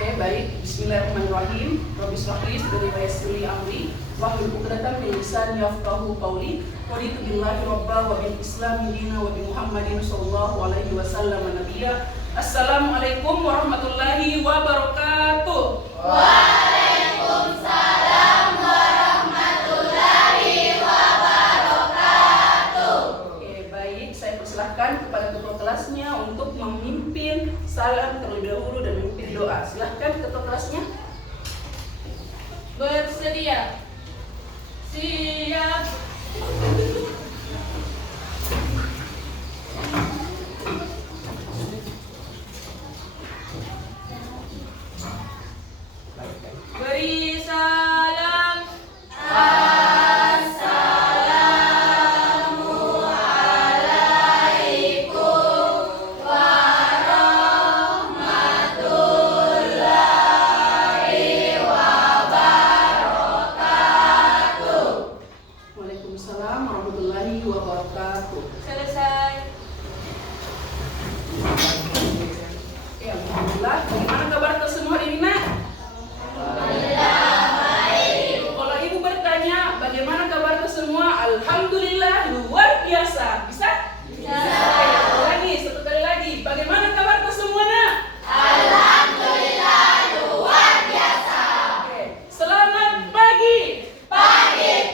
Oke, baik. Bismillahirrahmanirrahim. Rabbi shrah li sadri wa yassir li amri wahlul 'uqdatam min lisani yafqahu qawli. Raditu billahi rabba wa bil islami dina wa bi Muhammadin sallallahu alaihi wasallam nabiyya. Assalamualaikum warahmatullahi wabarakatuh. Waalaikumsalam warahmatullahi wabarakatuh. Oke, baik. Saya persilahkan kepada ketua kelasnya untuk memimpin salam terlebih dahulu dan memimpin doa. Silahkan ketua kelasnya. Bersedia. Siap. Beri salam. Assalamualaikum warahmatullahi wabarakatuh. Waalaikumsalam warahmatullahi wabarakatuh. Selesai. Ya, alhamdulillah. Bagaimana kabar semua hari ini, Nak? Kalau ibu bertanya, bagaimana kabar semua? Alhamdulillah, luar biasa. Bisa? Bisa. Satu lagi, satu kali lagi. Bagaimana kabar semua, Nak? Alhamdulillah luar biasa. Oke. Selamat pagi. Pagi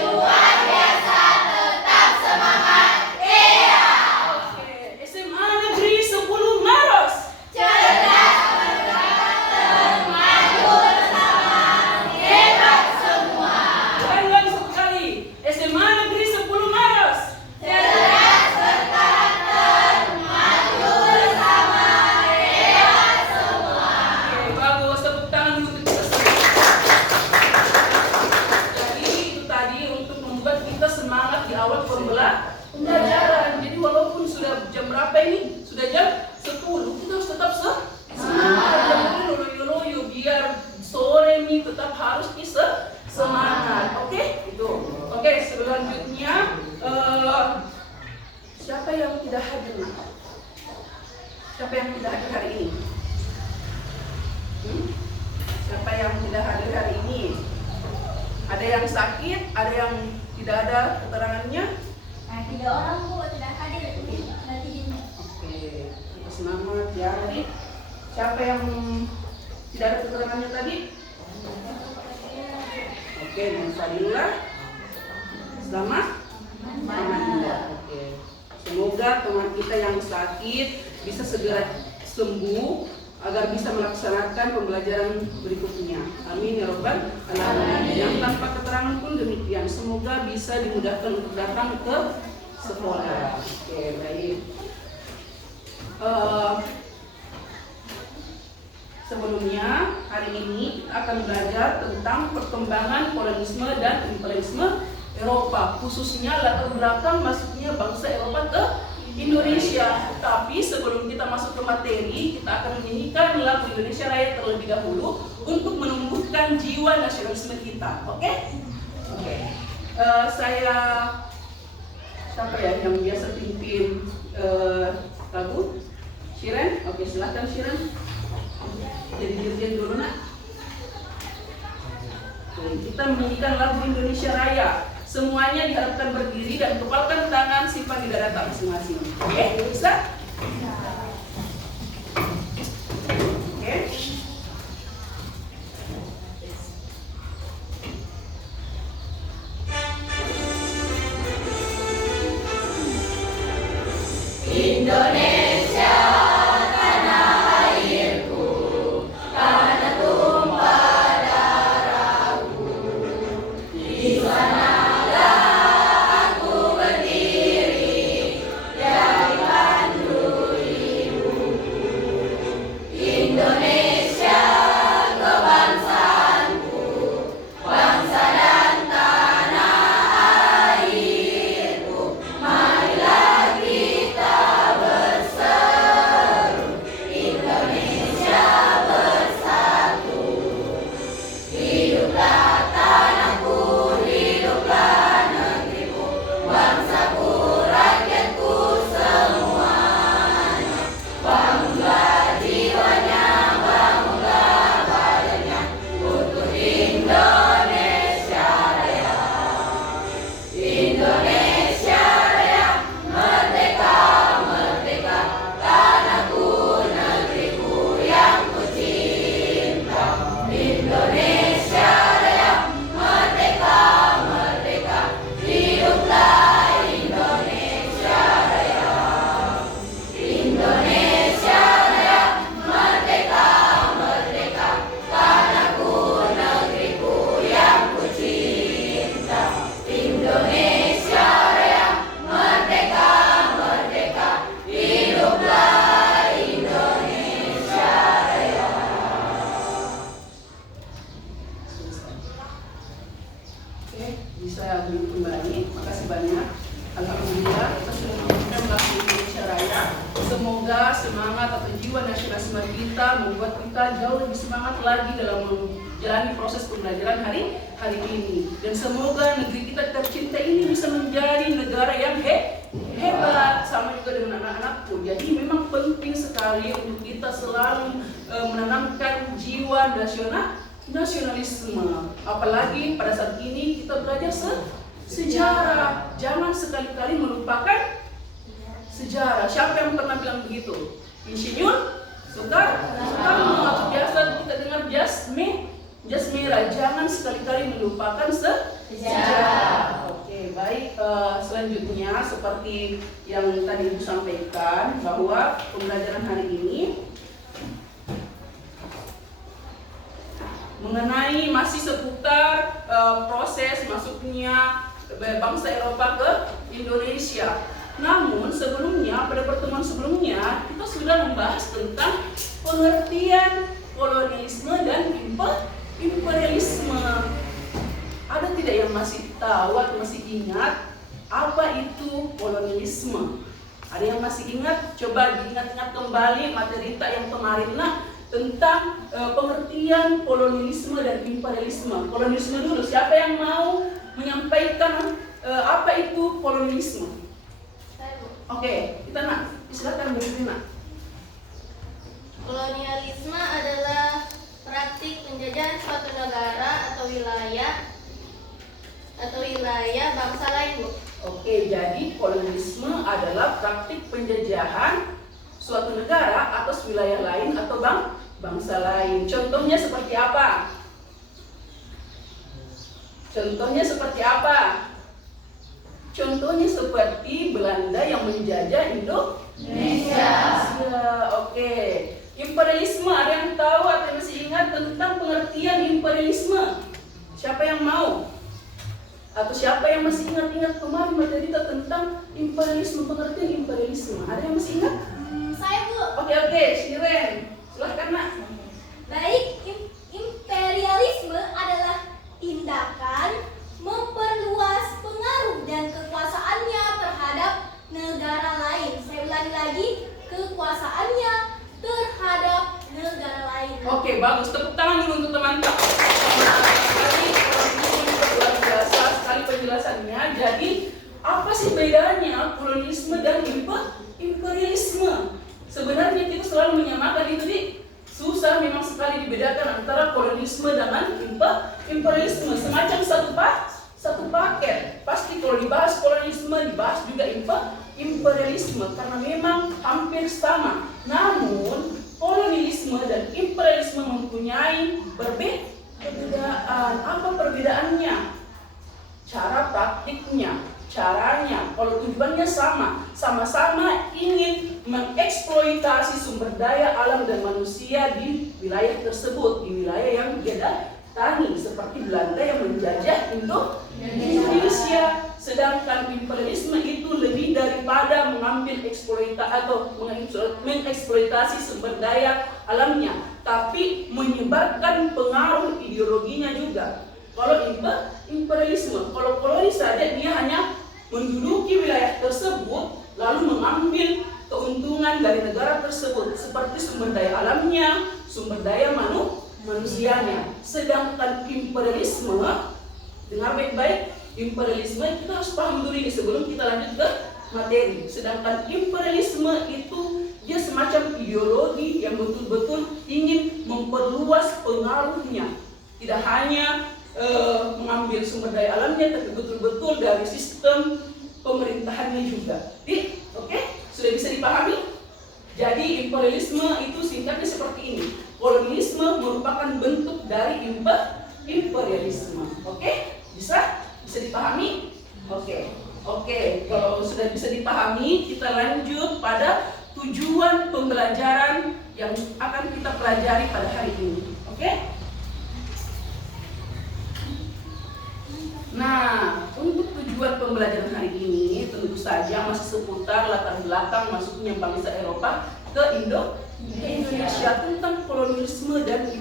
luar biasa, tetap semangat. Iya. Oke. SMA Negeri 10 Maros. Cerdas, berkarakter, maju bersama, hebat semua. Ulang satu kali. SMA Negeri 10 Maros. Cerdas, berkarakter, maju bersama, hebat semua. Oke, bagus. Tepuk tangan dulu untuk kita semua. Jadi itu tadi untuk membuat kita semangat di awal pembelajaran. Jadi walaupun sudah jam berapa ini? Sudah jam 10. Kita harus tetap semangat. Jangan boleh loyo-loyo biar sore ini tetap harus bisa semangat. Oke? Itu. Oke, selanjutnya siapa yang tidak hadir, Nak? Siapa yang tidak hadir hari ini? Siapa yang tidak hadir hari ini? Ada yang sakit, ada yang tidak ada keterangannya. Nah, 3 orang Bu tidak hadir nanti ini. Oke, atas nama Tiari. Siapa yang tidak ada keterangannya tadi? Oke, Fadillah. Selamat. Oke. Semoga teman kita yang sakit bisa segera sembuh agar bisa melaksanakan pembelajaran berikutnya. Amin ya Rabbal alamin. Yang tanpa keterangan pun demikian. Semoga bisa dimudahkan untuk datang ke sekolah. Oke, baik. Sebelumnya hari ini kita akan belajar tentang perkembangan kolonisme dan imperialisme Eropa, khususnya latar belakang masuknya bangsa Eropa ke Indonesia. Tapi sebelum kita masuk ke materi, kita akan menyanyikan lagu Indonesia Raya terlebih dahulu untuk menumbuhkan jiwa nasionalisme kita. Oke? Oke. Saya siapa ya yang biasa pimpin lagu? Shiren? Oke, silahkan Shiren. Jadi dirjen dulu, Nak. Oke, kita menyanyikan lagu Indonesia Raya. Semuanya diharapkan berdiri dan kepalkan tangan simpan di dada masing-masing. Oke, bisa? Oke. Indonesia tanah airku, tanah tumpah darahku. Di sanalah aku berdiri dari Bandung. membuat kita jauh lebih semangat lagi dalam menjalani proses pembelajaran hari ini. Dan semoga negeri kita tercinta ini bisa menjadi negara yang hebat, sama juga dengan anak-anakku. Jadi memang penting sekali untuk kita selalu menanamkan jiwa nasionalisme. Apalagi pada saat ini kita belajar sejarah. Jangan sekali-kali melupakan sejarah. Siapa yang pernah bilang begitu? Insinyur Soekarno. Atau biasa kita dengar jas merah. Jangan sekali-kali melupakan sejarah. Oke, baik. Selanjutnya seperti yang tadi Ibu sampaikan, bahwa pembelajaran hari ini mengenai masih seputar proses masuknya bangsa Eropa ke Indonesia. Namun sebelumnya, pada pertemuan sebelumnya, kita sudah membahas tentang pengertian kolonialisme dan imperialisme. Ada tidak yang masih tahu atau masih ingat apa itu kolonialisme? Ada yang masih ingat? Coba diingat-ingat kembali materi kita yang kemarin tentang pengertian kolonialisme dan imperialisme. Kolonialisme dulu, siapa yang mau menyampaikan apa itu kolonialisme? Oke, kita silakan berhenti. Kolonialisme adalah praktik penjajahan suatu negara atau wilayah bangsa lain, Bu. Oke, jadi kolonialisme adalah praktik penjajahan suatu negara atau wilayah lain atau bangsa lain. Contohnya seperti apa? Contohnya seperti Belanda yang menjajah Indonesia. Oke. Imperialisme, ada yang tahu atau masih ingat tentang pengertian imperialisme? Siapa yang mau? Atau siapa yang masih ingat kemarin materi kita tentang imperialisme, pengertian imperialisme? Ada yang masih ingat? Saya, Bu. Oke, Shiren. Silahkan, Nak. Baik, imperialisme adalah tindakan memperluas pengaruh dan kekuasaannya terhadap negara lain. Saya ulangi lagi, kekuasaannya terhadap negara lain. Oke, bagus. Tepuk tangan dulu untuk teman-teman. Tadi luar biasa sekali penjelasannya. Jadi, apa sih bedanya kolonialisme dan imperialisme? Sebenarnya kita selalu menyamakan itu, Dik. Susah memang sekali dibedakan antara kolonialisme dengan imperialisme. Semacam satu paket. Pasti kalau dibahas kolonialisme, dibahas juga imperialisme, karena memang hampir sama. Namun kolonialisme dan imperialisme mempunyai perbedaan. Apa perbedaannya? Cara praktiknya, caranya. Kalau tujuannya sama-sama ingin mengeksploitasi sumber daya alam dan manusia di wilayah tersebut, di wilayah yang dia tani, seperti Belanda yang menjajah Indonesia. Sedangkan imperialisme itu lebih daripada mengambil mengeksploitasi sumber daya alamnya, tapi menyebarkan pengaruh ideologinya juga. Kalau imperialisme, kalau koloni saja dia hanya menduduki wilayah tersebut lalu mengambil keuntungan dari negara tersebut seperti sumber daya alamnya, sumber daya manusianya. Sedangkan imperialisme, dengar baik-baik, imperialisme kita harus paham dulu ini sebelum kita lanjut ke materi. Sedangkan imperialisme itu dia semacam ideologi yang betul-betul ingin memperluas pengaruhnya. Tidak hanya mengambil sumber daya alamnya, tapi betul-betul dari sistem pemerintahannya juga. Oke? Sudah bisa dipahami? Jadi imperialisme itu singkatnya seperti ini. Kolonialisme merupakan bentuk dari imperialisme. Oke? Bisa dipahami? Oke. Kalau sudah bisa dipahami, kita lanjut pada tujuan pembelajaran yang akan kita pelajari pada hari ini. Oke? Nah, untuk tujuan pembelajaran hari ini tentu saja masih seputar latar belakang masuknya bangsa Eropa ke Indonesia, tentang kolonialisme dan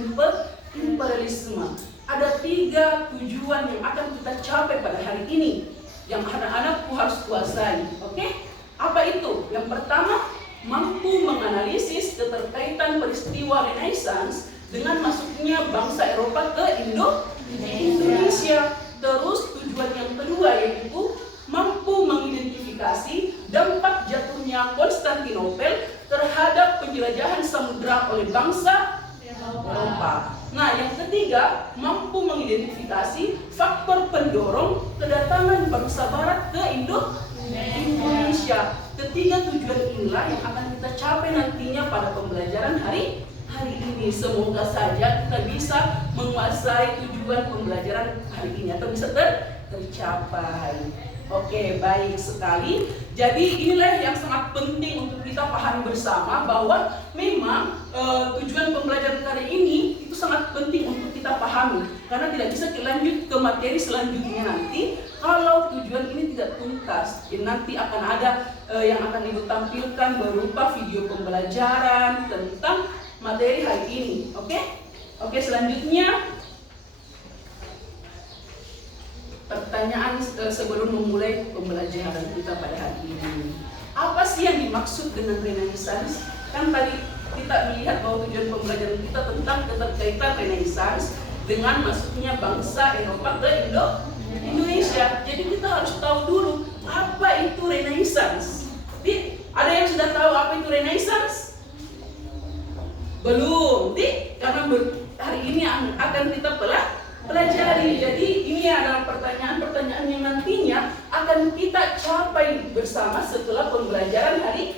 imperialisme. Ada 3 tujuan yang akan kita capai pada hari ini yang anak-anakku harus kuasai. Oke? Apa itu? Yang pertama, mampu menganalisis keterkaitan peristiwa Renaissance dengan masuknya bangsa Eropa ke Indonesia. Terus tujuan yang kedua yaitu mampu mengidentifikasi dampak jatuhnya Konstantinopel terhadap penjelajahan samudra oleh bangsa Eropa. Nah, yang ketiga, mampu mengidentifikasi faktor pendorong kedatangan bangsa Barat ke Indonesia. Ketiga tujuan inilah yang akan kita capai nantinya pada pembelajaran hari ini. Semoga saja kita bisa menguasai tujuan pembelajaran hari ini atau bisa tercapai. Oke, baik sekali. Jadi inilah yang sangat penting untuk kita pahami bersama, bahwa memang tujuan pembelajaran kali ini itu sangat penting untuk kita pahami, karena tidak bisa kita lanjut ke materi selanjutnya nanti kalau tujuan ini tidak tuntas. Jadi nanti akan ada yang akan Ibu tampilkan berupa video pembelajaran tentang materi hari ini. Oke, selanjutnya pertanyaan sebelum memulai pembelajaran kita pada hari ini. Apa sih yang dimaksud dengan Renaissance? Kan tadi kita melihat bahwa tujuan pembelajaran kita tentang keterkaitan Renaissance dengan masuknya bangsa Eropa ke Indonesia. Jadi kita harus tahu dulu apa itu Renaissance. Ada yang sudah tahu apa itu Renaissance? Belum. Karena hari ini akan kita pelajari. Jadi ini adalah pertanyaan-pertanyaan yang nantinya akan kita capai bersama setelah pembelajaran hari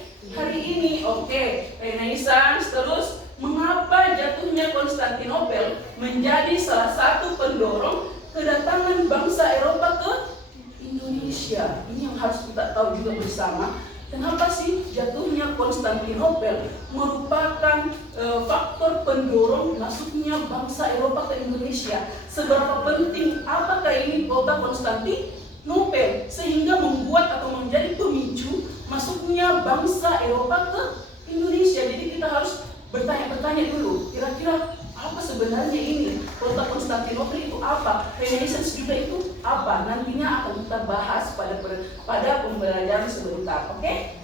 ini. Oke, Renaissance. Terus, mengapa jatuhnya Konstantinopel menjadi salah satu pendorong kedatangan bangsa Eropa ke Indonesia? Ini yang harus kita tahu juga bersama. Kenapa sih jatuhnya Konstantinopel merupakan faktor pendorong masuknya bangsa Eropa ke Indonesia? Seberapa penting apakah ini kota Konstantinopel sehingga membuat atau menjadi pemicu masuknya bangsa Eropa ke Indonesia? Jadi kita harus bertanya-tanya dulu, kira-kira apa sebenarnya ini kota Konstantinopel itu apa? Renaissance juga itu apa? Nantinya akan kita bahas pada pembelajaran sebentar. Oke.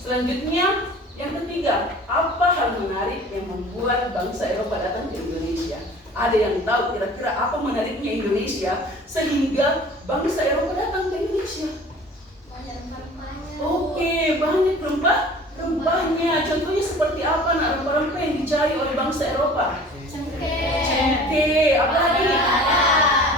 Selanjutnya yang ketiga, apa hal menarik yang membuat bangsa Eropa datang ke Indonesia? Ada yang tahu kira-kira apa menariknya Indonesia sehingga bangsa Eropa datang ke Indonesia? Banyak rempah-rempahnya. Oke, banyak rempahnya. Contohnya seperti apa rempah-rempah yang dicari oleh bangsa Eropa? Cengkeh. Apa lagi?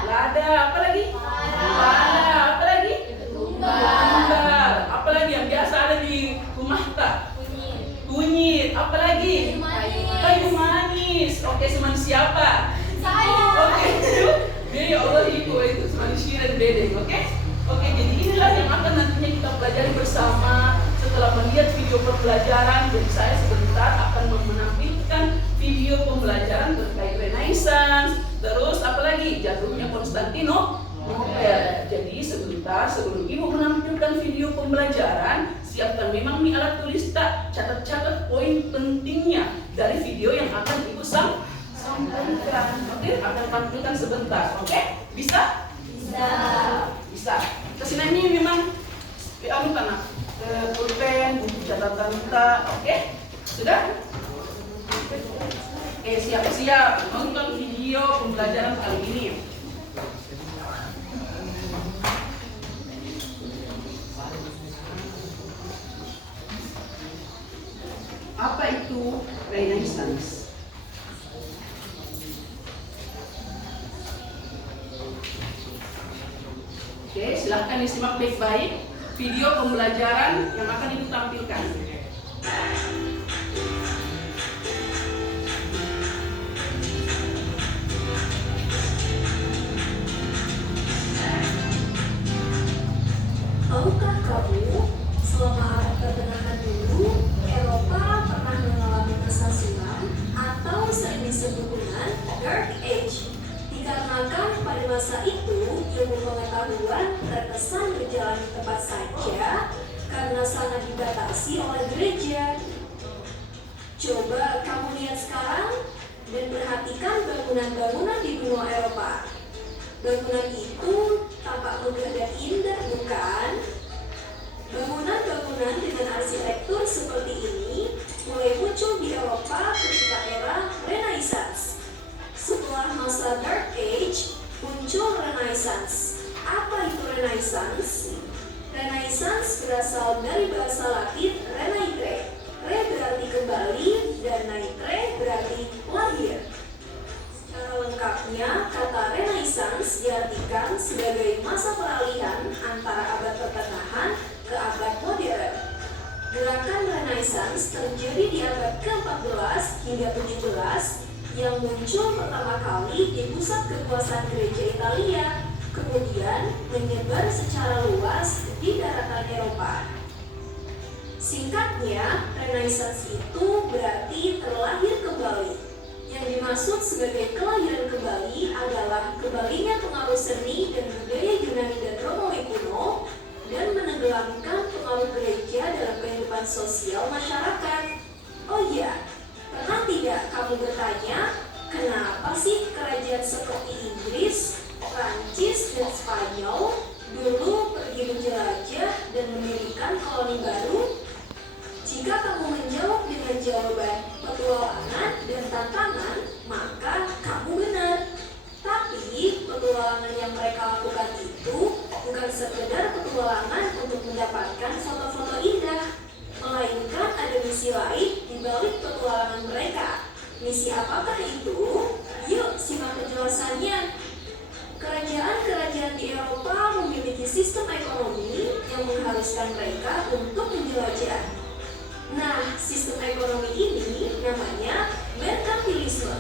Lada. Apa lagi? Lada. Apa lagi? Ketumbar. Apa lagi yang biasa ada di rumah kita? Kunyit. Apa lagi? Kayu manis. Oke, semanis siapa? Saya. Oke. Jadi Allah itu semanis dan bedeng. Oke, jadi inilah yang akan nantinya kita pelajari bersama setelah melihat video pembelajaran. Jadi saya sebentar akan menampilkan video pembelajaran terkait Renaissance. Terus apalagi jatuhnya Konstantinopel. Jadi sebentar sebelum Ibu menampilkan video pembelajaran, siapkan memang nih alat tulis tak, catat-catat poin pentingnya dari video yang akan Ibu sampaikan. Oke, akan tampilkan sebentar. Oke, bisa? Bisa. Kesini ini memang tanah pulpen, buku catatan kita. Oke, sudah? Oke, siap-siap nonton video pembelajaran kali ini. Apa itu Renaissance? Oke, silahkan disimak baik-baik video pembelajaran yang akan Ibu tampilkan. Tahukah kamu, selama abad pertengahan dulu, Eropa pernah mengalami masa suram atau sering disebut dengan Dark Age. Dikarenakan pada masa itu, ilmu pengetahuan terkesan berjalan di tempat saja karena sangat dibatasi oleh gereja. Coba kamu lihat sekarang dan perhatikan bangunan-bangunan di benua Eropa. Bangunan itu tampak megah dan indah, bukan? Bangunan-bangunan dengan arsitektur arsitektur seperti ini mulai muncul di Eropa ketika era Renaissance. Setelah masa Dark Age, muncul Renaissance. Apa itu Renaissance? Renaissance berasal dari bahasa Latin renaire. Re berarti kembali dan naire berarti lahir. Secara lengkapnya, kata Renaissance diartikan sebagai masa peralihan antara abad pertengahan ke abad modern. Gerakan Renaissance terjadi di abad ke-14 hingga 17 yang muncul pertama kali di pusat kekuasaan gereja Italia, kemudian menyebar secara luas di daratan Eropa. Singkatnya, Renaissance itu berarti terlahir kembali. Yang dimaksud sebagai kelahiran kembali adalah kembalinya pengaruh seni dan budaya Yunani dan Romawi kuno dan menenggelamkan pengaruh gereja dalam kehidupan sosial masyarakat. Oh iya, pernah tidak kamu bertanya, kenapa sih kerajaan seperti Inggris, Prancis, dan Spanyol dulu pergi menjelajah dan mendirikan koloni baru? Jika kamu menjawab dengan jawaban petualangan dan tantangan, maka kamu benar. Tapi petualangan yang mereka lakukan itu bukan sekedar petualangan untuk mendapatkan foto-foto indah, melainkan ada misi lain di balik petualangan mereka. Misi apakah itu? Yuk simak penjelasannya. Kerajaan-kerajaan di Eropa memiliki sistem ekonomi yang mengharuskan mereka untuk menjelajah. Nah, sistem ekonomi ini namanya merkantilisme.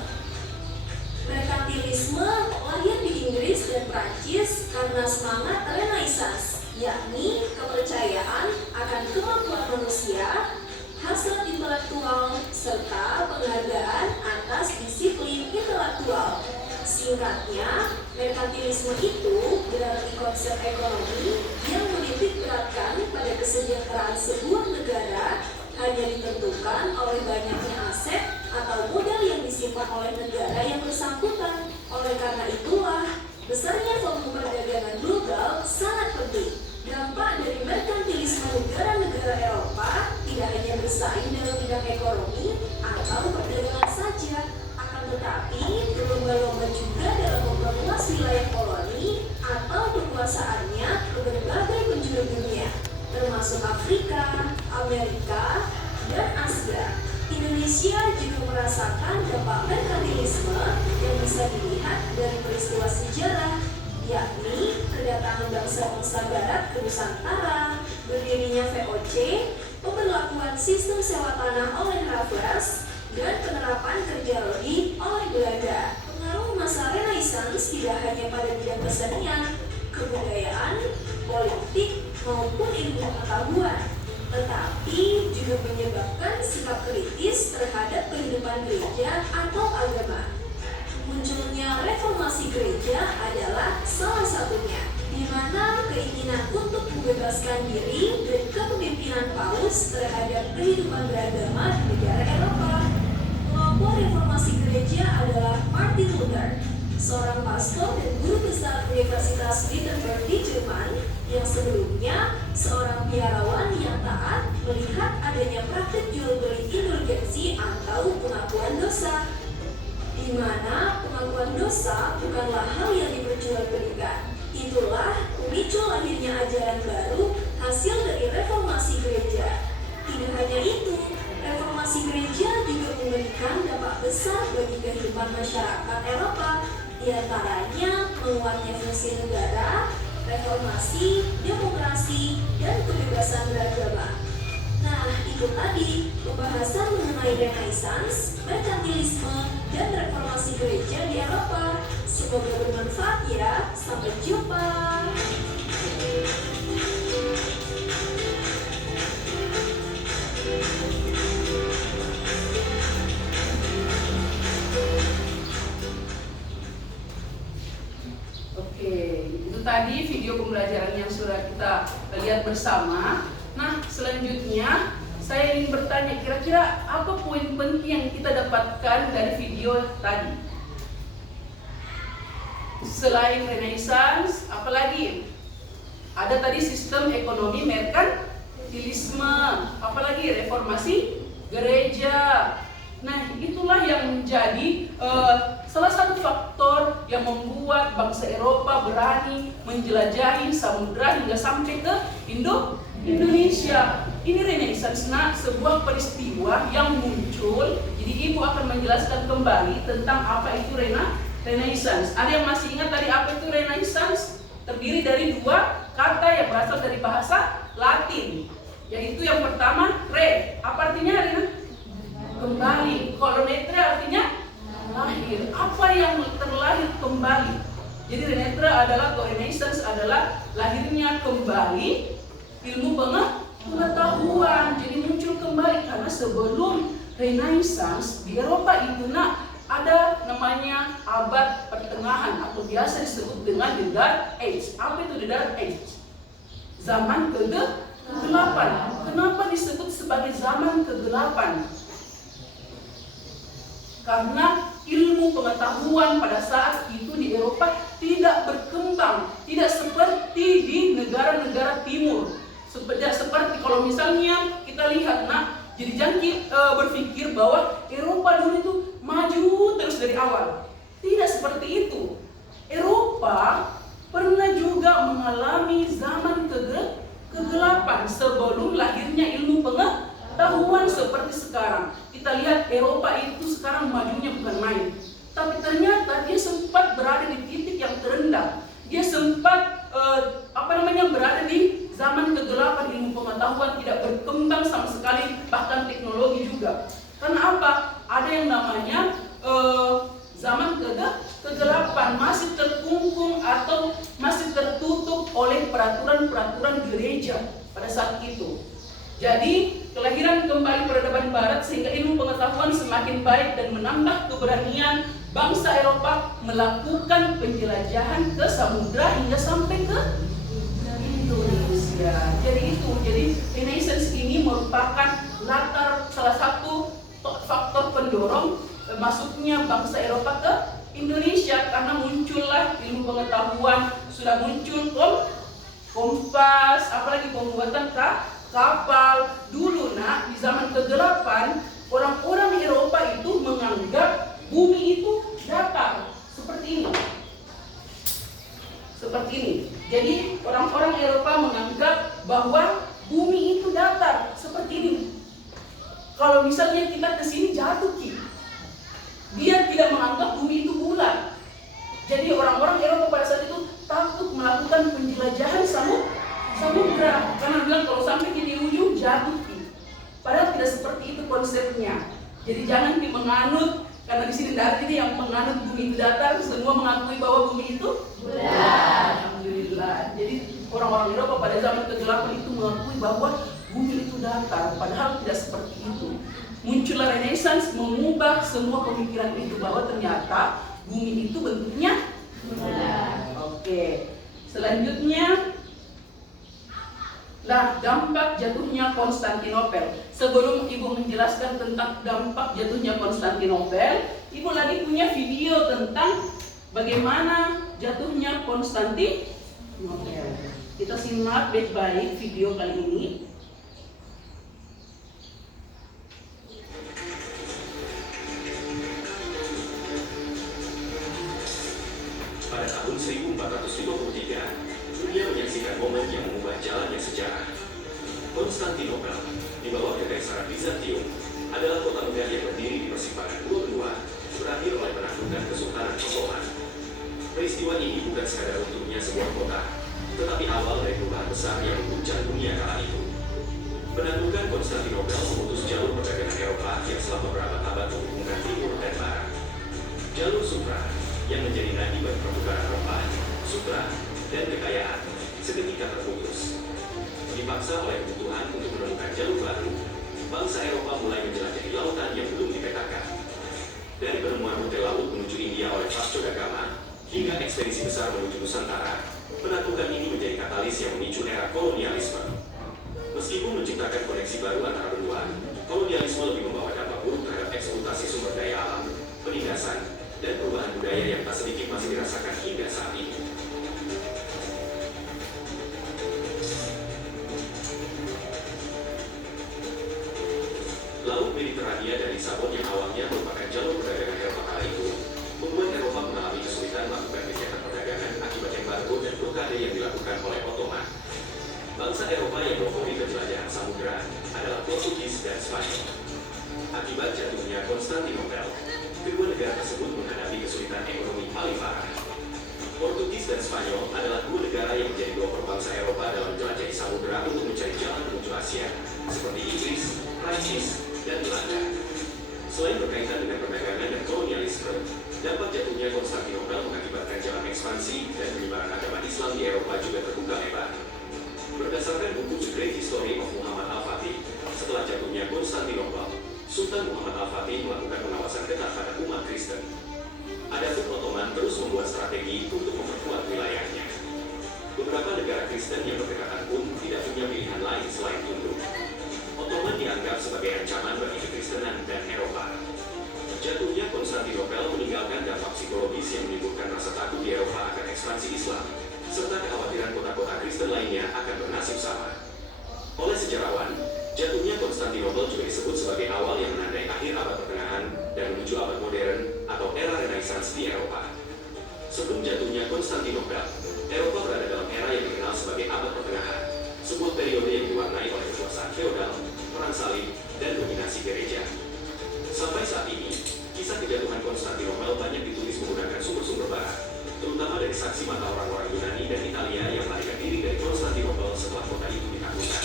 Merkantilisme lahir di Inggris dan Prancis karena semangat Renaissance, yakni kepercayaan akan kemampuan manusia, hasrat intelektual, serta penghargaan atas disiplin intelektual. Singkatnya, merkantilisme itu berarti konsep ekonomi yang menitik beratkan pada kesejahteraan sebuah negara hanya ditentukan oleh banyaknya aset atau modal yang disimpan oleh negara yang bersangkutan. Oleh karena itulah, besarnya volume perdagangan global sangat penting. Dampak dari merkantilisme negara-negara Eropa tidak hanya bersaing dalam bidang ekonomi atau perdagangan saja, akan tetapi berlomba-lomba juga dalam memperluas wilayah koloni atau kekuasaannya ke berbagai penjuru dunia, termasuk Afrika, Amerika, dan Asia. Indonesia juga merasakan dampak merkantilisme yang bisa dilihat dari peristiwa sejarah, yakni kedatangan bangsa-bangsa Barat ke Nusantara, berdirinya VOC, pemberlakuan sistem sewa tanah oleh Raffles, dan penerapan kerja lobby oleh Belanda. Pengaruh masa Renaissance tidak hanya pada bidang kesenian, kebudayaan, politik, maupun ilmu pengetahuan, tetapi juga menyebabkan sikap kritis terhadap kehidupan gereja atau agama. Munculnya reformasi gereja adalah salah satunya, di mana keinginan untuk membebaskan diri dari kepemimpinan Paus terhadap kehidupan beragama di negara Eropa. Pelopor reformasi gereja adalah Martin Luther, seorang pastor dan guru besar Universitas Wittenberg di Jerman yang sebelumnya seorang biarawan yang taat melihat adanya praktik jual beli indulgensi atau pengakuan dosa, di mana pengakuan dosa bukanlah hal yang diperjualbelikan. Itulah pemicu lahirnya ajaran baru hasil dari reformasi gereja. Tidak hanya itu, reformasi gereja juga memberikan dampak besar bagi kehidupan masyarakat Eropa, di antaranya menguatnya fungsi negara, reformasi, demokrasi, dan kebebasan beragama. Nah, itu tadi pembahasan mengenai Renaissance, merkantilisme, dan reformasi gereja di Eropa. Semoga bermanfaat ya. Sampai jumpa. Itu tadi video pembelajaran yang sudah kita lihat bersama. Nah, selanjutnya saya ingin bertanya, kira-kira apa poin penting yang kita dapatkan dari video tadi? Selain Renaissance, apalagi? Ada tadi sistem ekonomi merkantilisme. Protestantisme, apalagi reformasi gereja. Nah, itulah yang menjadi salah satu faktor yang membuat bangsa Eropa berani menjelajahi samudra hingga sampai ke Indonesia. Ini Renaissance, sebuah peristiwa yang muncul. Jadi Ibu akan menjelaskan kembali tentang apa itu Renaissance. Ada yang masih ingat tadi apa itu Renaissance? Terdiri dari dua kata yang berasal dari bahasa Latin, yaitu yang pertama re. Apa artinya, Rina? Kembali. Colonetre artinya lahir. Apa yang terlahir kembali? Jadi Renaissance adalah lahirnya kembali ilmu pengetahuan. Jadi muncul kembali, karena sebelum Renaissance di Eropa itu ada namanya abad pertengahan atau biasa disebut dengan the Dark Age. Apa itu the Dark Age? Zaman kegelapan. Kenapa disebut sebagai zaman kegelapan? Karena ilmu pengetahuan pada saat itu di Eropa tidak berkembang, tidak seperti di negara-negara timur. Seperti kalau misalnya kita lihat, jadi jangan berpikir bahwa Eropa dulu itu maju terus dari awal. Tidak seperti itu. Eropa pernah juga mengalami zaman kegelapan sebelum lahirnya ilmu pengetahuan seperti sekarang. Kita lihat Eropa itu sekarang majunya bukan main. Tapi ternyata dia sempat berada di titik yang terendah. Dia sempat berada di zaman kegelapan, ilmu pengetahuan tidak berkembang sama sekali, bahkan teknologi juga. Karena apa? Ada yang namanya zaman kegelapan, masih terkungkung atau masih tertutup oleh peraturan-peraturan gereja pada saat itu. Jadi kelahiran kembali peradaban barat sehingga ilmu pengetahuan semakin baik dan menambah keberanian bangsa Eropa melakukan penjelajahan ke samudra hingga sampai ke Indonesia. Jadi Renaissance ini merupakan salah satu faktor pendorong masuknya bangsa Eropa ke Indonesia, karena muncullah ilmu pengetahuan, sudah muncul kompas, apalagi pembuatan kapal. Dulu di zaman kegelapan, orang-orang Eropa itu menganggap bumi itu datar seperti ini. Jadi orang-orang Eropa menganggap bahwa bumi itu datar seperti ini. Kalau misalnya kita ke sini jatuh, dia tidak menganggap bumi itu bulat. Jadi orang-orang Eropa pada saat itu takut melakukan penjelajahan samudra, karena bilang kalau sampai di ujung jatuh. Padahal tidak seperti itu konsepnya. Jadi jangan menganut, karena di sini tidak ada yang menganut bumi itu datar, semua mengakui bahwa bumi itu bulat. Alhamdulillah. Jadi orang-orang Eropa pada zaman kegelapan itu mengakui bahwa bumi itu datar, padahal tidak seperti itu. Muncullah Renaissance mengubah semua pemikiran itu bahwa ternyata bumi itu bentuknya bulat. Oke. Selanjutnya, dampak jatuhnya Konstantinopel. Sebelum Ibu menjelaskan tentang dampak jatuhnya Konstantinopel, Ibu lagi punya video tentang bagaimana jatuhnya Konstantinopel. Kita simak baik-baik video kali ini. Pada tahun 1453, dunia menyaksikan momen yang mengubah jalannya sejarah. Konstantinopel, di bawah Kekaisaran Bizantium, adalah kota megah yang berdiri di persimpangan dua benua, berakhir oleh penaklukan Kesultanan Ottoman. Peristiwa ini bukan sekadar runtuhnya sebuah kota, tetapi awal dari perubahan besar yang mengguncang dunia kala itu. Penaklukan Konstantinopel memutus jalur perdagangan Eropa yang selama berabad-abad menghubungkan timur dan barat. Jalur Sutra, yang menjadi nadi bagi pertukaran rempah, sutra, dan kekayaan, seketika terputus. Dipaksa oleh kebutuhan untuk menemukan jalur baru, bangsa Eropa mulai menjelajahi lautan yang belum dipetakan. Dari penemuan rute laut menuju India oleh Vasco da Gama, hingga ekspedisi besar menuju Nusantara, penaklukan ini menjadi katalis yang memicu era kolonialisme. Meskipun menciptakan koneksi baru antara benua, kolonialisme lebih membawa dampak buruk terhadap eksploitasi sumber daya alam, penindasan, dan perubahan budaya yang tak sedikit masih dirasakan hingga saat ini. tersebut menghadapi kesulitan ekonomi paling parah. Portugis dan Spanyol adalah dua negara yang menjadi pelopor bangsa Eropa dalam menjelajahi samudera untuk mencari jalan menuju Asia, seperti Inggris, Prancis, dan Belanda. Selain berkaitan dengan perdagangan dan kolonialisme, dampak jatuhnya Konstantinopel mengakibatkan jalan ekspansi dan penyebaran agama Islam di Eropa juga terbuka lebar. Berdasarkan buku The Great History of Muhammad Al-Fatih, setelah jatuhnya Konstantinopel, Sultan Muhammad Al-Fatih melakukan pengawasan ketat pada umat Kristen. Adapun Ottoman terus membuat strategi untuk memperkuat wilayahnya. Beberapa negara Kristen yang berdekatan pun tidak punya pilihan lain selain tunduk. Ottoman dianggap sebagai ancaman bagi kekristenan dan Eropa. Jatuhnya Konstantinopel meninggalkan dampak psikologis yang menimbulkan rasa takut di Eropa akan ekspansi Islam, serta kekhawatiran kota-kota Kristen lainnya akan bernasib sama. Oleh sejarawan, jatuhnya Konstantinopel juga disebut sebagai awal yang menandai akhir abad pertengahan dan menuju abad modern atau era Renaissance di Eropa. Sebelum jatuhnya Konstantinopel, Eropa berada dalam era yang dikenal sebagai abad pertengahan, sebuah periode yang diwarnai oleh kekuasaan feodal, perang salib, dan dominasi gereja. Sampai saat ini, kisah kejatuhan Konstantinopel banyak ditulis menggunakan sumber-sumber barat, terutama dari saksi mata orang-orang Yunani dan Italia yang melarikan diri dari Konstantinopel setelah kota itu ditaklukkan.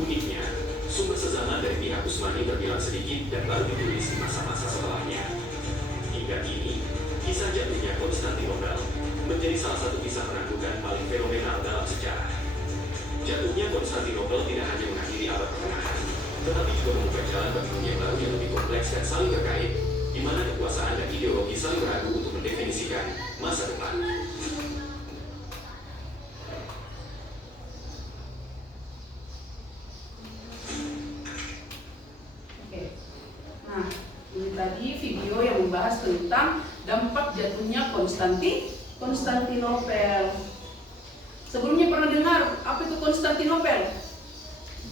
Uniknya, sumber sezaman dari pihak Utsmani terbilang sedikit dan baru ditulis di masa-masa setelahnya. Hingga kini, kisah jatuhnya Konstantinopel menjadi salah satu kisah penaklukan paling fenomenal dalam sejarah. Jatuhnya Konstantinopel tidak hanya mengakhiri abad pertengahan, tetapi juga membuka jalan bagi dunia baru yang lebih kompleks dan saling terkait, di mana kekuasaan dan ideologi saling beradu untuk mendefinisikan masa depan. Nah, ini tadi video yang membahas tentang dampak jatuhnya Konstantinopel. Sebelumnya pernah dengar apa itu Konstantinopel?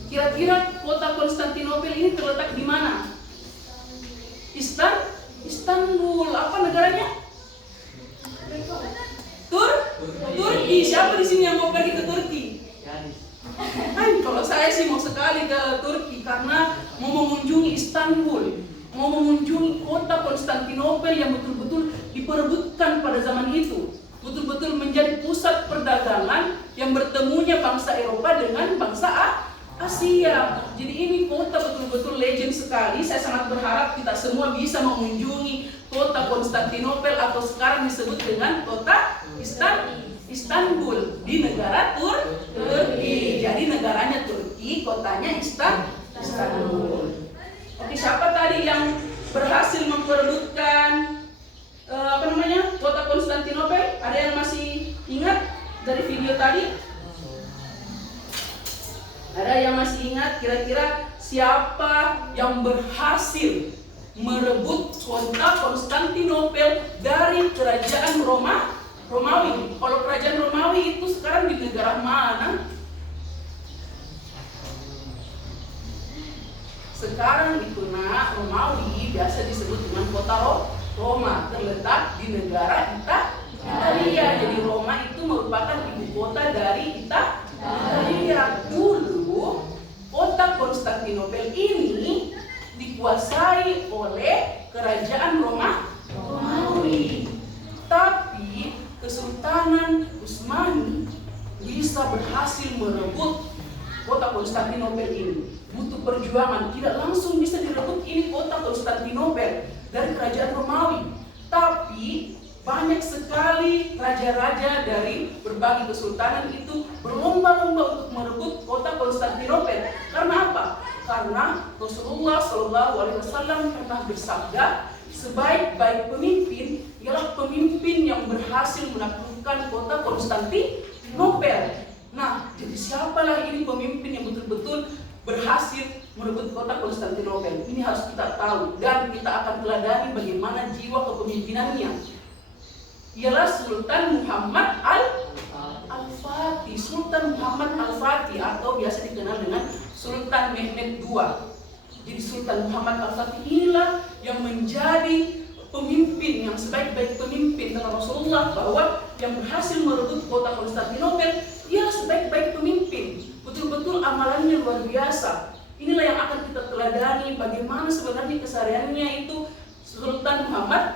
Kira-kira kota Konstantinopel ini terletak di mana? Istanbul. Apa negaranya? Turki. Siapa di sini yang mau pergi ke Turki? Kalau saya sih mau sekali ke Turki karena mau mengunjungi Istanbul, mau mengunjungi kota Konstantinopel yang betul-betul diperebutkan pada zaman itu, betul-betul menjadi pusat perdagangan yang bertemunya bangsa Eropa dengan bangsa Asia. Jadi ini kota betul-betul legend sekali. Saya sangat berharap kita semua bisa mengunjungi kota Konstantinopel atau sekarang disebut dengan kota Istanbul di negara Turki. Jadi negaranya Turki, kotanya Istanbul. Oke, siapa tadi yang berhasil memperebutkan kota Konstantinopel? Ada yang masih ingat dari video tadi? Ada yang masih ingat kira-kira siapa yang berhasil merebut kota Konstantinopel dari kerajaan Romawi? Kalau kerajaan Romawi itu sekarang di negara mana? Sekarang itu Romawi biasa disebut dengan kota Roma, terletak di negara Italia. Jadi Roma itu merupakan ibu kota dari Italia. Dulu kota Konstantinopel ini dikuasai oleh kerajaan Romawi. Tapi Kesultanan Utsmani bisa berhasil merebut kota Konstantinopel ini. Butuh perjuangan, tidak langsung bisa direbut ini kota Konstantinopel dari kerajaan Romawi. Tapi banyak sekali raja-raja dari berbagai kesultanan itu berlomba-lomba untuk merebut kota Konstantinopel. Karena apa? Karena Rasulullah SAW pernah bersabda, sebaik-baik pemimpin ialah pemimpin yang berhasil menaklukkan kota Konstantinopel. Nah, jadi siapalah ini pemimpin yang betul-betul berhasil merebut kota Konstantinopel? Ini harus kita tahu dan kita akan teladani bagaimana jiwa kepemimpinannya. Ialah Sultan Muhammad Al-Fatih. Sultan Muhammad Al-Fatih atau biasa dikenal dengan Sultan Mehmed II. Jadi Sultan Muhammad Al-Fatih inilah yang menjadi pemimpin yang sebaik-baik pemimpin. Kata Rasulullah bahwa yang berhasil merebut kota Konstantinopel ialah sebaik-baik pemimpin. Betul-betul amalannya luar biasa. Inilah yang akan kita teladani bagaimana sebenarnya kesehariannya itu Sultan Muhammad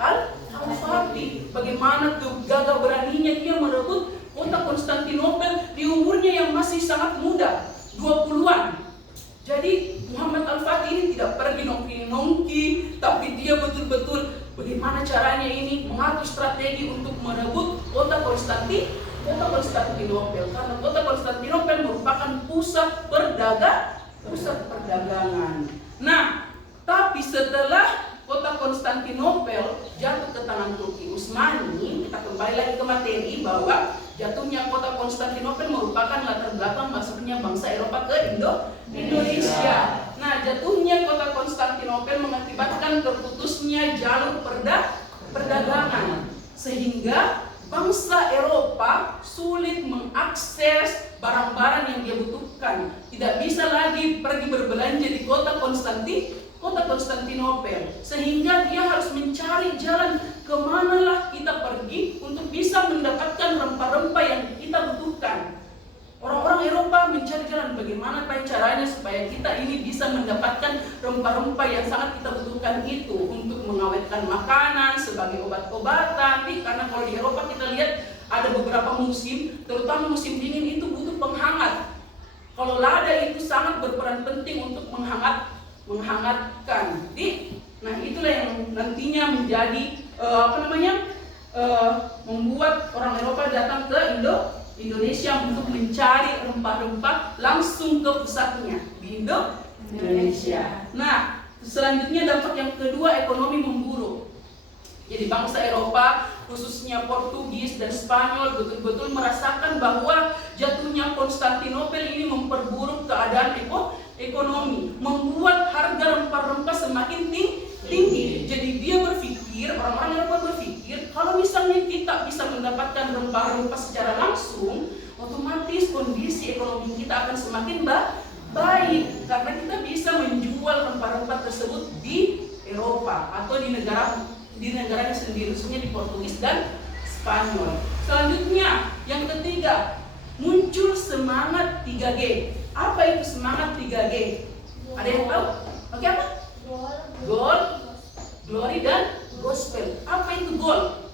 bagaimana caranya ini mengatur strategi untuk merebut kota Konstantinopel, karena kota Konstantinopel merupakan pusat perdagangan. Nah, tapi setelah kota Konstantinopel jatuh ke tangan Turki Utsmani, kita kembali lagi ke materi bahwa jatuhnya kota Konstantinopel merupakan latar belakang masuknya bangsa Eropa ke Indonesia. Nah, jatuhnya kota Konstantinopel mengakibatkan terputusnya jalur perdagangan, sehingga bangsa Eropa sulit mengakses barang-barang yang dia butuhkan. Tidak bisa lagi pergi berbelanja di kota Konstantinopel, sehingga dia harus mencari jalan kemanalah kita pergi untuk bisa mendapatkan rempah-rempah yang kita butuhkan. Orang-orang Eropa mencari jalan bagaimana caranya supaya kita ini bisa mendapatkan rempah-rempah yang sangat kita butuhkan itu untuk mengawetkan makanan sebagai obat-obatan. Karena kalau di Eropa kita lihat ada beberapa musim, terutama musim dingin itu butuh penghangat. Kalau lada itu sangat berperan penting untuk menghangatkan. Nah, itulah yang nantinya menjadi membuat orang Eropa datang ke Indonesia untuk mencari rempah-rempah langsung ke pusatnya di Indonesia. Nah, selanjutnya dampak yang kedua, ekonomi memburuk. Jadi bangsa Eropa, khususnya Portugis dan Spanyol, betul-betul merasakan bahwa jatuhnya Konstantinopel ini memperburuk keadaan ekonomi, membuat harga rempah-rempah semakin tinggi. Jadi dia berpikir, orang-orang Eropa berpikir, kalau misalnya kita bisa mendapatkan rempah-rempah secara langsung, otomatis kondisi ekonomi kita akan semakin baik, karena kita bisa menjual rempah-rempah tersebut di Eropa atau di negaranya sendiri, khususnya di Portugis dan Spanyol. Selanjutnya, yang ketiga, muncul semangat 3G. Apa itu semangat 3G? Ada yang tahu? Oke, apa? Gold, glory, dan gospel. Apa itu gold?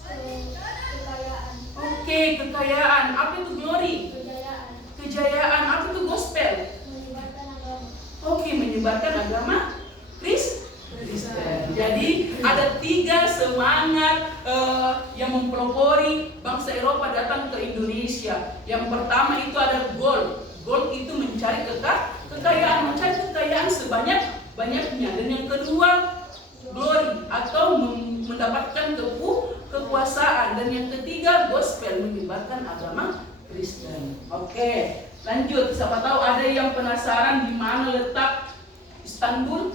Kekayaan. Oke, kekayaan. Apa itu glory? Kejayaan. Apa itu gospel? Menyebarkan agama. Oke, menyebarkan agama Kristen. Jadi ada 3 semangat yang mempelopori bangsa Eropa datang ke Indonesia. Yang pertama itu ada gold. Gold itu mencari kekayaan, sebanyak-banyaknya. Dan yang kedua, glory atau mendapatkan kekuasaan. Dan yang ketiga, gospel, menyebarkan agama Kristen. Oke, lanjut. Siapa tahu ada yang penasaran di mana letak Istanbul?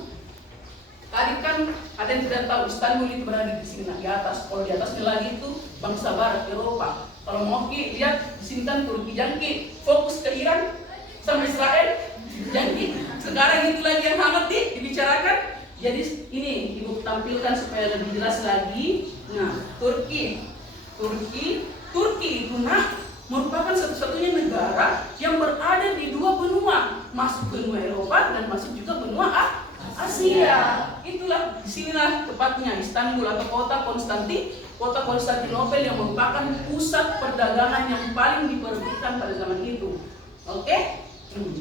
Tadi kan ada yang tidak tahu Istanbul itu berada di sini, di atas. Kalau di atasnya lagi itu bangsa Barat Eropa. Kalau mau lihat di sini kan Turki, jangki fokus ke Iran sama Israel, jangki. Sekarang itu lagi yang hangat dibicarakan. Jadi ini ibu tampilkan supaya lebih jelas lagi. Nah, Turki itu merupakan satu-satunya negara yang berada di 2 benua, masuk benua Eropa dan masuk juga benua Asia. Itulah disinilah tepatnya Istanbul atau kota Konstantinopel yang merupakan pusat perdagangan yang paling diperebutkan pada zaman itu. Oke?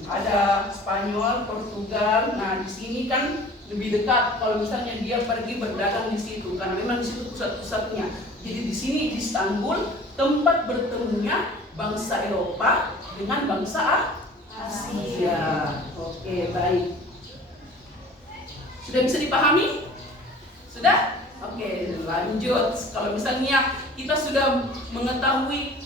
Ada Spanyol, Portugal. Nah, di sini kan lebih dekat kalau misalnya dia pergi berdagang di situ, karena memang di situ pusat-pusatnya. Jadi di sini di Istanbul tempat bertemunya bangsa Eropa dengan bangsa Asia. Oke, baik. Sudah bisa dipahami? Sudah? Oke, lanjut. Kalau misalnya kita sudah mengetahui,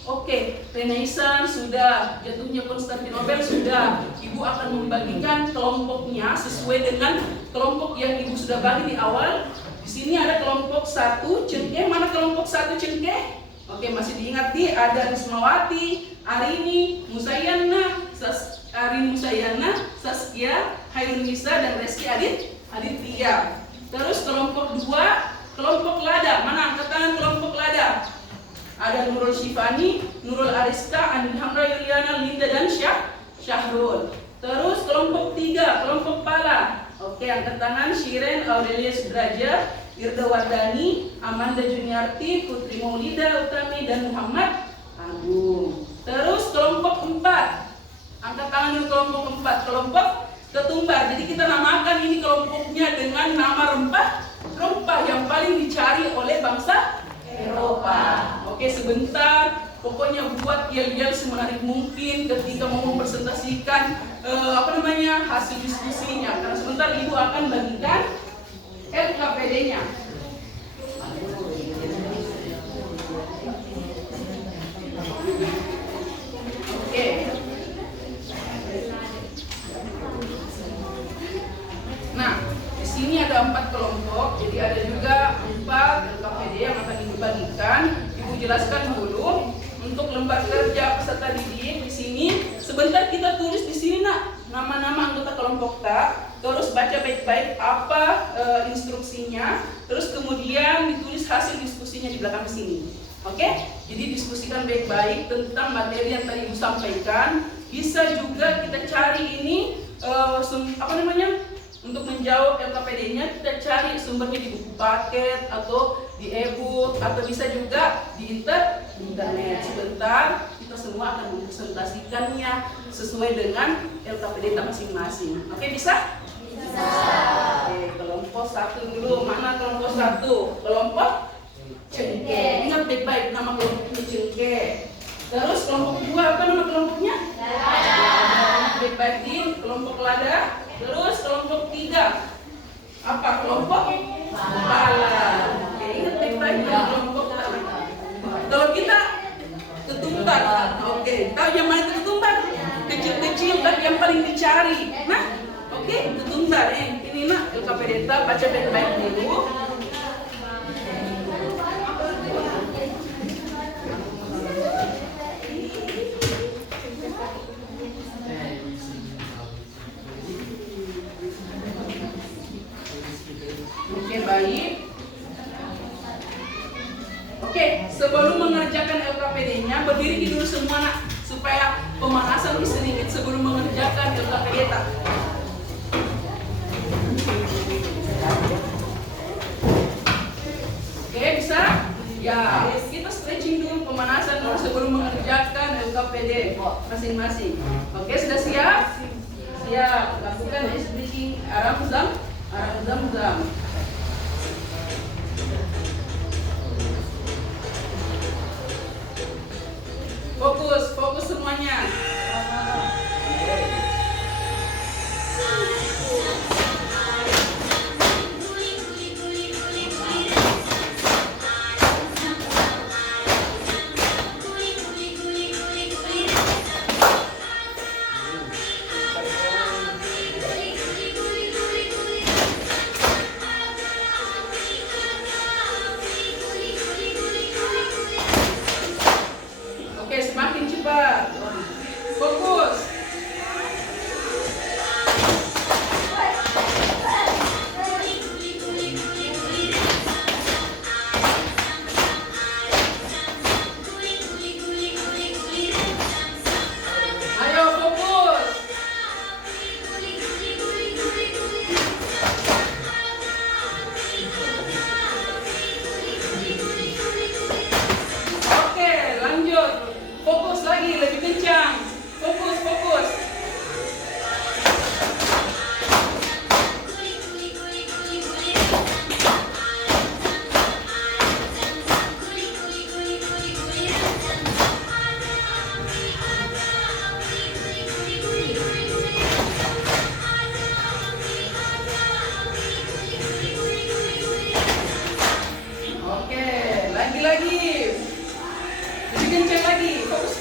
Renaissance sudah, jatuhnya Konstantinopel sudah, Ibu akan membagikan kelompoknya sesuai dengan kelompok yang Ibu sudah bagi di awal. Di sini ada kelompok 1 cengkeh. Mana kelompok 1 cengkeh? Oke, masih diingat ada Rismawati, Arini Musayyana, Saskia, Hairunisa, dan Reski Aditya. Terus kelompok 2, kelompok Lada. Mana angkat tangan kelompok Lada? Ada Nurul Shifani, Nurul Ariska, Anilhamra Yuliana, Linda, dan Syahrul. Terus kelompok 3, kelompok Pala. Oke, angkat tangan Shiren Aurelia Sudraja, Irda Wardani, Amanda Juniarti, Putri Maulida Utami, dan Muhammad Agung. Terus kelompok 4. Angkat tangan dulu kelompok 4, kelompok Ketumbar. Jadi kita namakan ini kelompoknya dengan nama rempah yang paling sebentar. Pokoknya buat yel-yel semenarik mungkin ketika mau mempresentasikan hasil diskusinya. Karena sebentar Ibu akan bagikan LKPD-nya. Oke. Nah, di sini ada 4 kelompok, jadi ada juga 4 LKPD yang akan Ibu bagikan. Ibu jelaskan dulu untuk lembar kerja peserta didik di sini. Sebentar kita tulis di sini nama-nama anggota kelompok tak, terus baca baik-baik apa instruksinya, terus kemudian ditulis hasil diskusinya di belakang sini. Oke? Jadi diskusikan baik-baik tentang materi yang tadi Ibu sampaikan. Bisa juga kita cari ini untuk menjawab LKPD-nya kita cari sumbernya di buku paket atau di e-book atau bisa juga di internet. Sebentar kita semua akan mempresentasikannya sesuai dengan LKPD kita masing-masing. Oke, bisa? Bisa. Oke, kelompok 1 dulu. Mana kelompok 1? Kelompok cengkeh. Ingat baik-baik nama kelompoknya cengkeh. Terus kelompok 2 apa nama kelompoknya? Lada. Baik-baik di kelompok lada. Terus kelompok 3 apa? Kelompok pala. Oke, ingat baik-baik kelompok pala. Kalau kita ketumbar, oke, tahu yang mana ketumbar? Kecil-kecil dan yang paling dicari. Nah, oke, ketumbar. Ini LKPD baca baik-baik dulu. Baik. Oke, sebelum mengerjakan LKPD-nya, berdiri dulu semua supaya pemanasan sedikit sebelum mengerjakan LKPD. Oke, bisa? Ya, kita stretching dulu pemanasan dulu sebelum mengerjakan LKPD masing-masing. Oke, sudah siap? Siap. Lakukan stretching arah zam. Fokus semuanya. Oke, semakin cepat. Fokus. Ayo fokus. Oke, lanjut. Fokus lagi, lebih kencang. Fokus. Oke, lagi. Lebih kencang lagi. Fokus.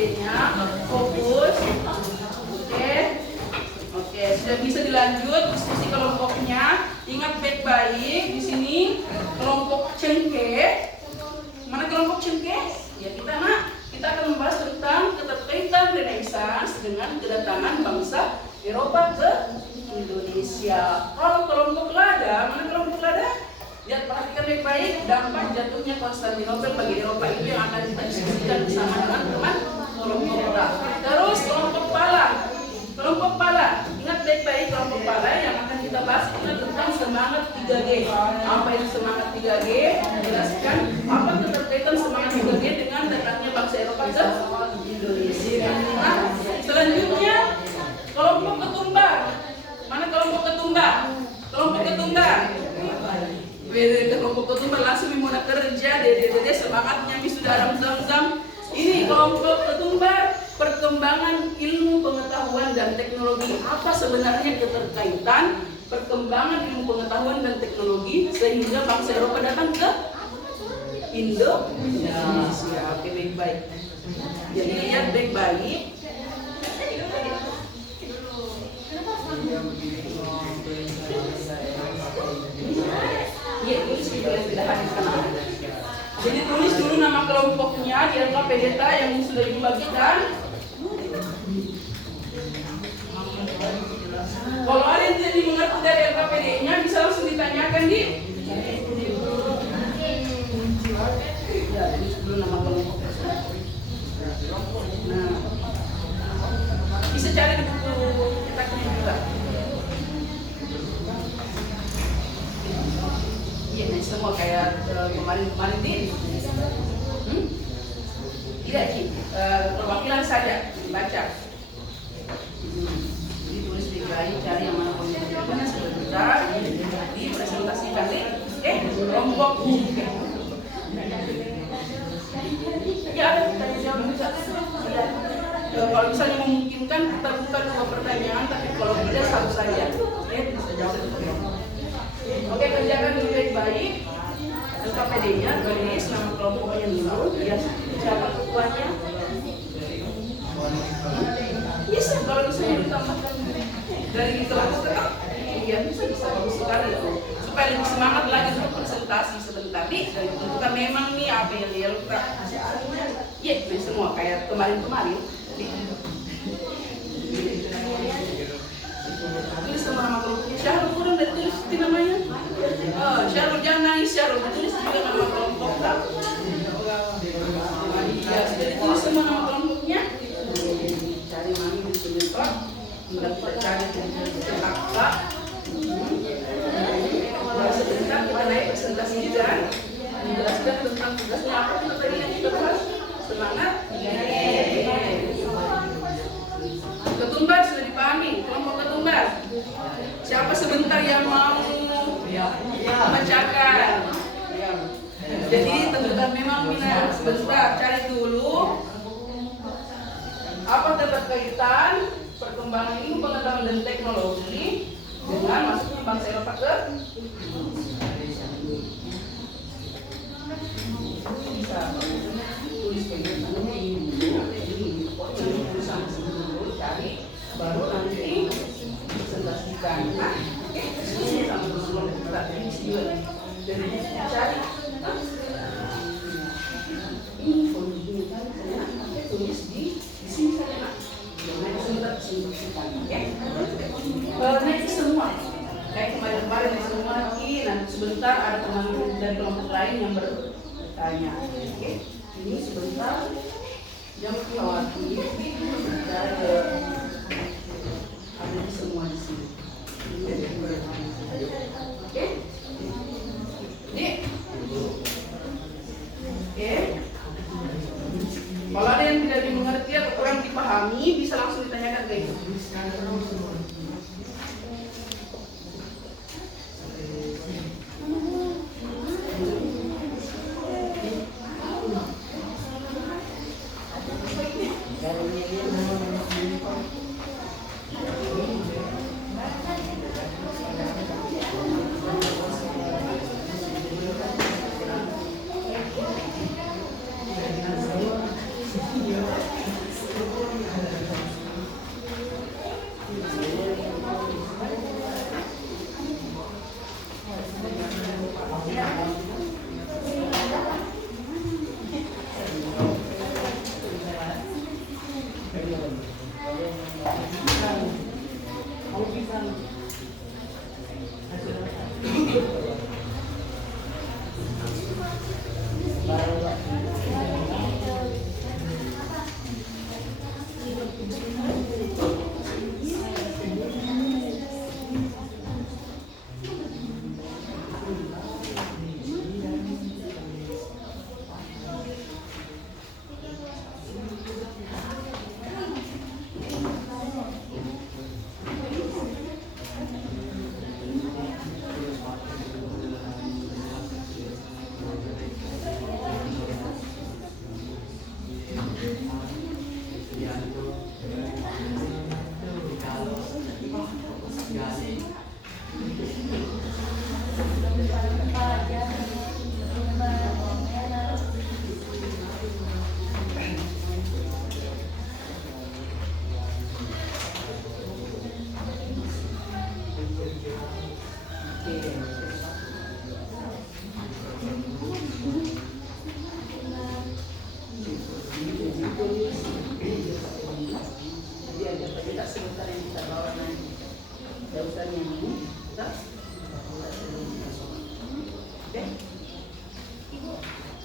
KKPD-nya, fokus. Oke, sudah bisa dilanjut diskusi kelompoknya. Ingat baik-baik di sini kelompok cengkeh. Mana kelompok cengkeh? Ya kita akan membahas tentang keterkaitan Renaissance dengan kedatangan bangsa Eropa ke Indonesia. Kalau kelompok lada, mana kelompok lada? Lihat, perhatikan baik-baik dampak jatuhnya Konstantinopel bagi Eropa itu yang akan kita diskusikan bersama dengan teman kelompok kita. Terus kelompok pala. Kelompok pala, ingat baik-baik kelompok pala yang akan kita bahas itu tentang semangat 3G. Apa itu semangat 3G? Jelaskan apa keterkaitan semangat 3G dengan datangnya bangsa Eropa ke Indonesia. Nah, selanjutnya kelompok ketumbar. Mana kelompok ketumbar? Kelompok ketumbar. Kelompok ketumbar langsung mau kerja, dede semangatnya sudah ram-zam. Ini kelompok ketumbar, perkembangan ilmu pengetahuan dan teknologi. Apa sebenarnya keterkaitan perkembangan ilmu pengetahuan dan teknologi sehingga bangsa Eropa datang ke Indonesia? Oke, baik-baik. Jadi lihat baik-baik. Iya, tulis jadi tulis dulu nama kelompoknya di LKPD yang sudah ibu bagikan. Kalau ada yang tidak dimengerti dari LKPD-nya bisa langsung ditanyakan di. Ya, tulis dulu nama kelompoknya. Nah, bisa cari di buku cetaknya juga. Ini semua kayak kemarin din. Tidak sih, perwakilan saja dibaca. Jadi tulis di baik, cari yang mana kelompoknya sebentar, dipresentasikan di kelompok. Ya ada tanya jawab bisa. Kalau misalnya memungkinkan kita buka 2 pertanyaan, tapi kalau tidak satu saja. Bisa jawab. Oke, kerjakan dulu baik-baik. LKPD-nya, tulis nama kelompoknya dulu. Ya, siapa ketuanya? Bisa, kalau misalnya ditambahkan dari kelompok tetap. Iya, bisa bagus sekali itu. Supaya lebih semangat lagi untuk presentasi sebentar nih. Dan tentukan memang nih apa yang dia luka. Iya, semua kayak kemarin-kemarin. Tulis nama kelompoknya. Syahrul kurang dari tulis di namanya. Syahrul jangan nangis, Syahrul tulis juga nama kelompok. Ya, sudah ditulis semua nama kelompoknya. Cari mami di sini Pak. Kemudian kita cari kakak. Sebentar kita naik presentasi juga. Menjelaskan tentang tugasnya apa kita tadi yang kita bahas. Semangat. Ketumbar sudah dipahami, kelompok ketumbar. Siapa sebentar yang mau membacakan? Jadi tentukan memang minat sebentar, cari dulu apa keterkaitan perkembangan ilmu pengetahuan dan teknologi dengan masuknya bangsa Eropa ke bisa tulis kegiatannya ini dulu, cari baru nanti presentasikan. Ini sama sebelum kita dari cari ini kondisinya saya tulis di sini saja nak. Jangan sebentar simpan ya. Naik semua. Kayak kemarin semua lagi. Nanti sebentar ada teman dari kelompok lain yang bertanya. Oke. Ini sebentar jam khawatir ada semua di sini. Oke. Oke. Kalau ada yang tidak dimengerti atau kurang dipahami, bisa langsung ditanyakan ke itu.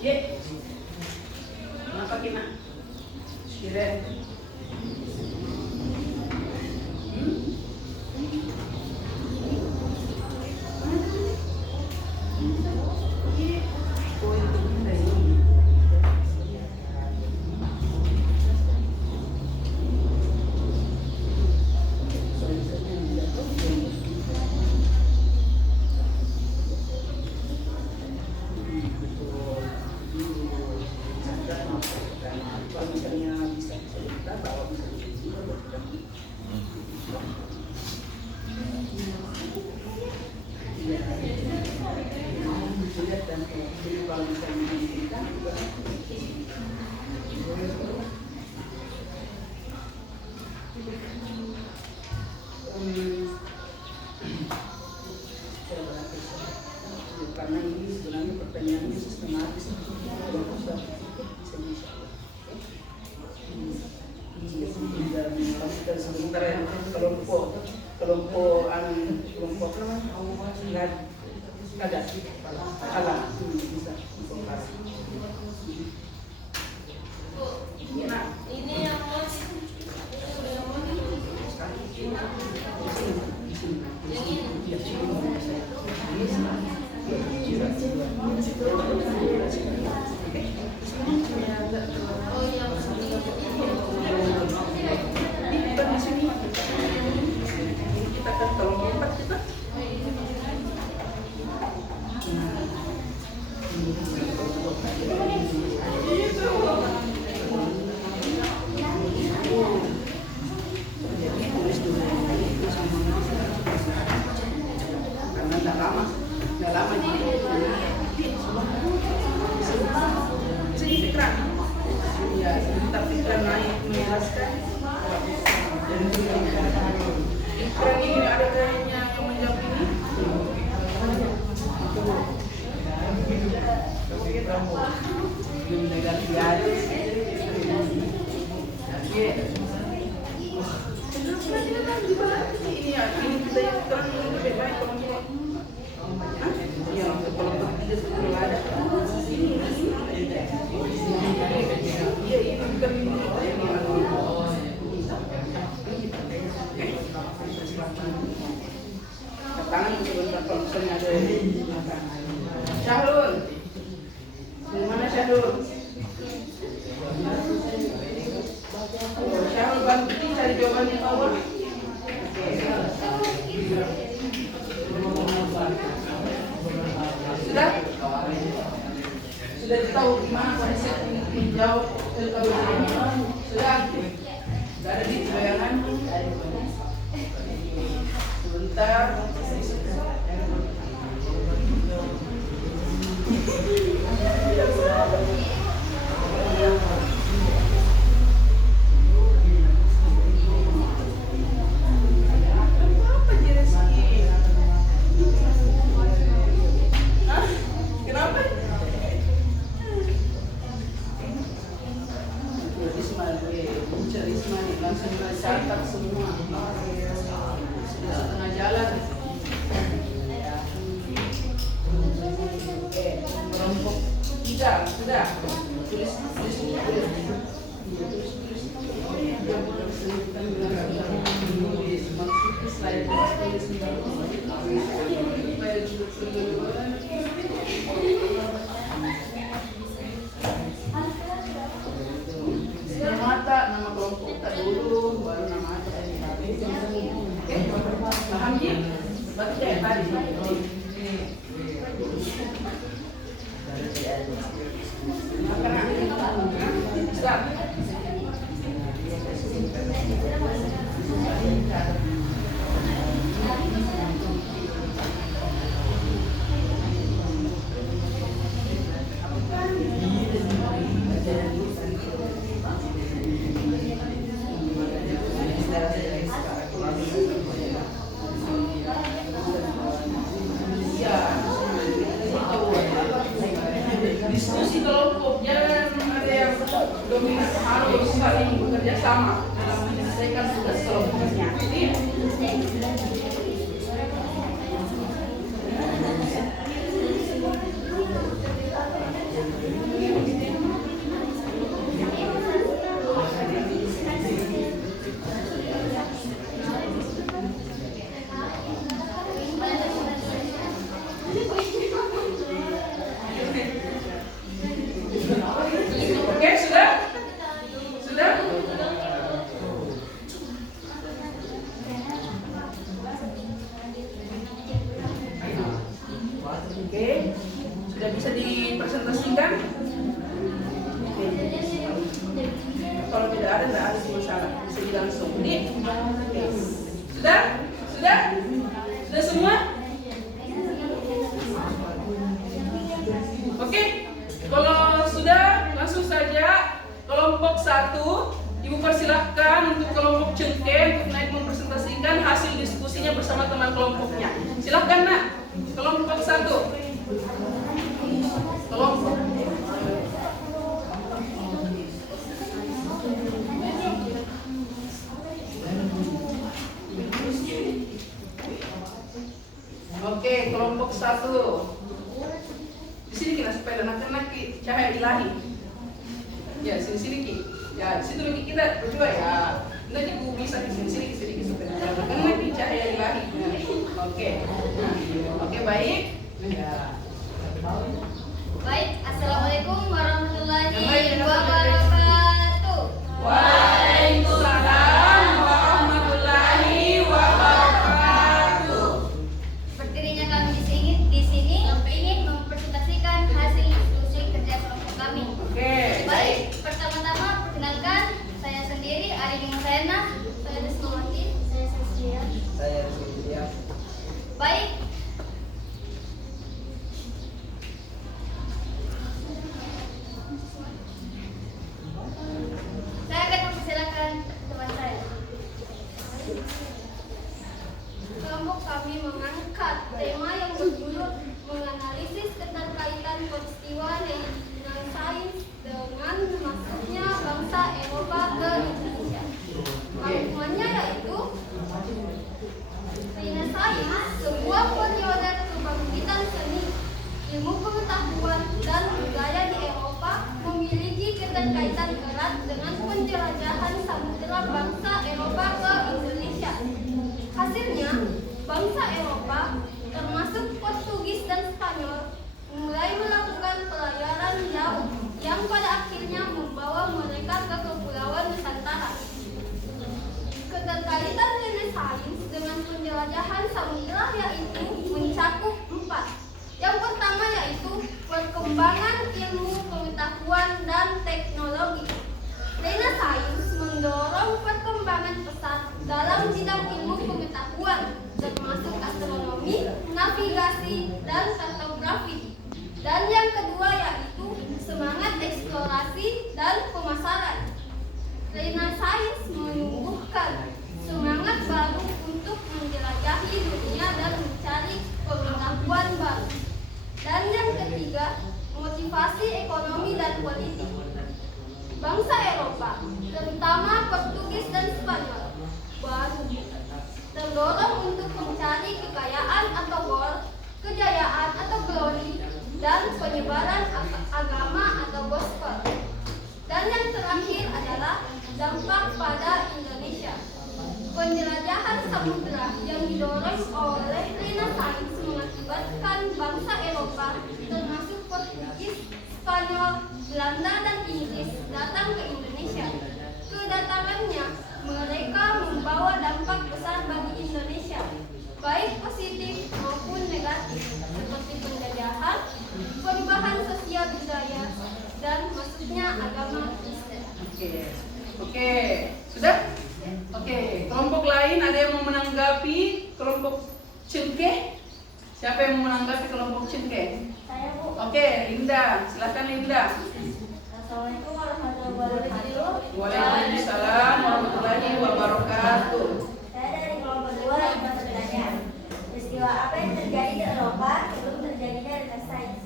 Ye. Kenapa kina? Siren. Kalau misalnya bisa cerita bahwa bisa lihat dan kalau misalnya kita karena ini sebenarnya pertanyaannya sistematis dan sebentar ya kelompok nggak ada kalah bisa Ini yang mau oh yang bukan di sini kita kan kelompok 4 kita karena nggak lama jadi pikiran ya sebentar pikiran naik menjelaskan pikiran ini ada kayaknya yang menjawab ini ini ya ini kita yang sekarang ini lebih baik kelompok ya kelompok 3 sebelum ada iya ini bukan tangan sebentar kalau misalnya ada Syahrul mana Syahrul Syahrul bantu cari jawabannya awal sudah tahu gimana konsep menjawab sudah ada di bayangan sebentar Risma langsung mencatat semua sudah setengah jalan kelompok 3 sudah tulis mata nama kelompok kita dulu baru nama atas paham ya? Berarti kayak tadi start diskusi kelompok jangan ada yang dominan harus saling bekerja sama dalam menyelesaikan tugas kelompoknya. ada nggak ada masalah, bisa langsung. Nih, sudah? Sudah? Sudah semua? Oke, kalau sudah langsung saja kelompok 1, Ibu persilahkan untuk kelompok cengkeh untuk naik mempresentasikan hasil diskusinya bersama teman kelompoknya. Silahkan nak, kelompok 1. Kelompok. Oke, kelompok 1. Di sini kita supaya anak-anak cahaya ilahi. Ya, sini ki. Ya, di situ lagi kita berdua ya. Nanti Bu bisa di sini sedikit supaya anak-anak cahaya ilahi. Oke. Oke, baik. Ya. Baik, assalamualaikum warahmatullahi Baik, wabarakatuh. Waalaikumsalam warahmatullahi wabarakatuh. Berdirinya kami di sini ingin mempresentasikan hasil diskusi kerja kelompok kami. Oke, Baik, pertama-tama perkenalkan saya sendiri Ari Dimasayana, saya Desmawati, saya Saskia. Saya Rizky. Baik. Saya akan mempersilakan teman saya. Kelompok kami mengangkat tema yang berjudul menganalisis keterkaitan peristiwa Renaissance dengan masuknya bangsa Eropa ke Indonesia. Rangkumannya yaitu Renaissance, sebuah periode kebangkitan seni, ilmu pengetahuan dan budaya di Eropa memiliki keterkaitan erat dengan penjelajahan samudera bangsa Eropa ke Indonesia. Hasilnya, bangsa Eropa, termasuk Portugis dan Spanyol, mulai melakukan pelayaran jauh yang pada akhirnya membawa mereka ke Kepulauan Nusantara. Keterkaitan Renaissance dengan penjelajahan samudera yaitu mencakup 4. Yang pertama yaitu perkembangan ilmu pengetahuan dan teknologi. Renaissance mendorong perkembangan pesat dalam bidang ilmu pengetahuan, termasuk astronomi, navigasi, dan kartografi. Dan yang kedua yaitu semangat eksplorasi dan pemasaran. Renaissance menumbuhkan semangat baru untuk menjelajahi dunia dan mencari pengetahuan baru. Dan yang ketiga, motivasi ekonomi dan politik. Bangsa Eropa, terutama Portugis dan Spanyol, baru terdorong untuk mencari kekayaan atau gold, kejayaan atau glory, dan penyebaran agama atau gospel. Dan yang terakhir adalah dampak pada Indonesia. Penjelajahan samudera yang didorong oleh Renaissance mengakibatkan bangsa Eropa, termasuk Portugis, Spanyol, Belanda, dan Inggris datang ke Indonesia. Kedatangannya mereka membawa dampak besar bagi Indonesia, baik positif maupun negatif, seperti penjajahan, perubahan sosial budaya, dan masuknya agama Kristen. Oke, sudah? Oke, kelompok lain ada yang mau menanggapi kelompok cengkeh? Siapa yang mau menanggapi kelompok cengkeh? Saya, Bu. Oke, Linda, silakan Linda. Assalamualaikum warahmatullahi wabarakatuh. Waalaikumsalam warahmatullahi wabarakatuh. Saya dari kelompok 2 yang bertanya, peristiwa apa yang terjadi di Eropa sebelum terjadinya Renaissance?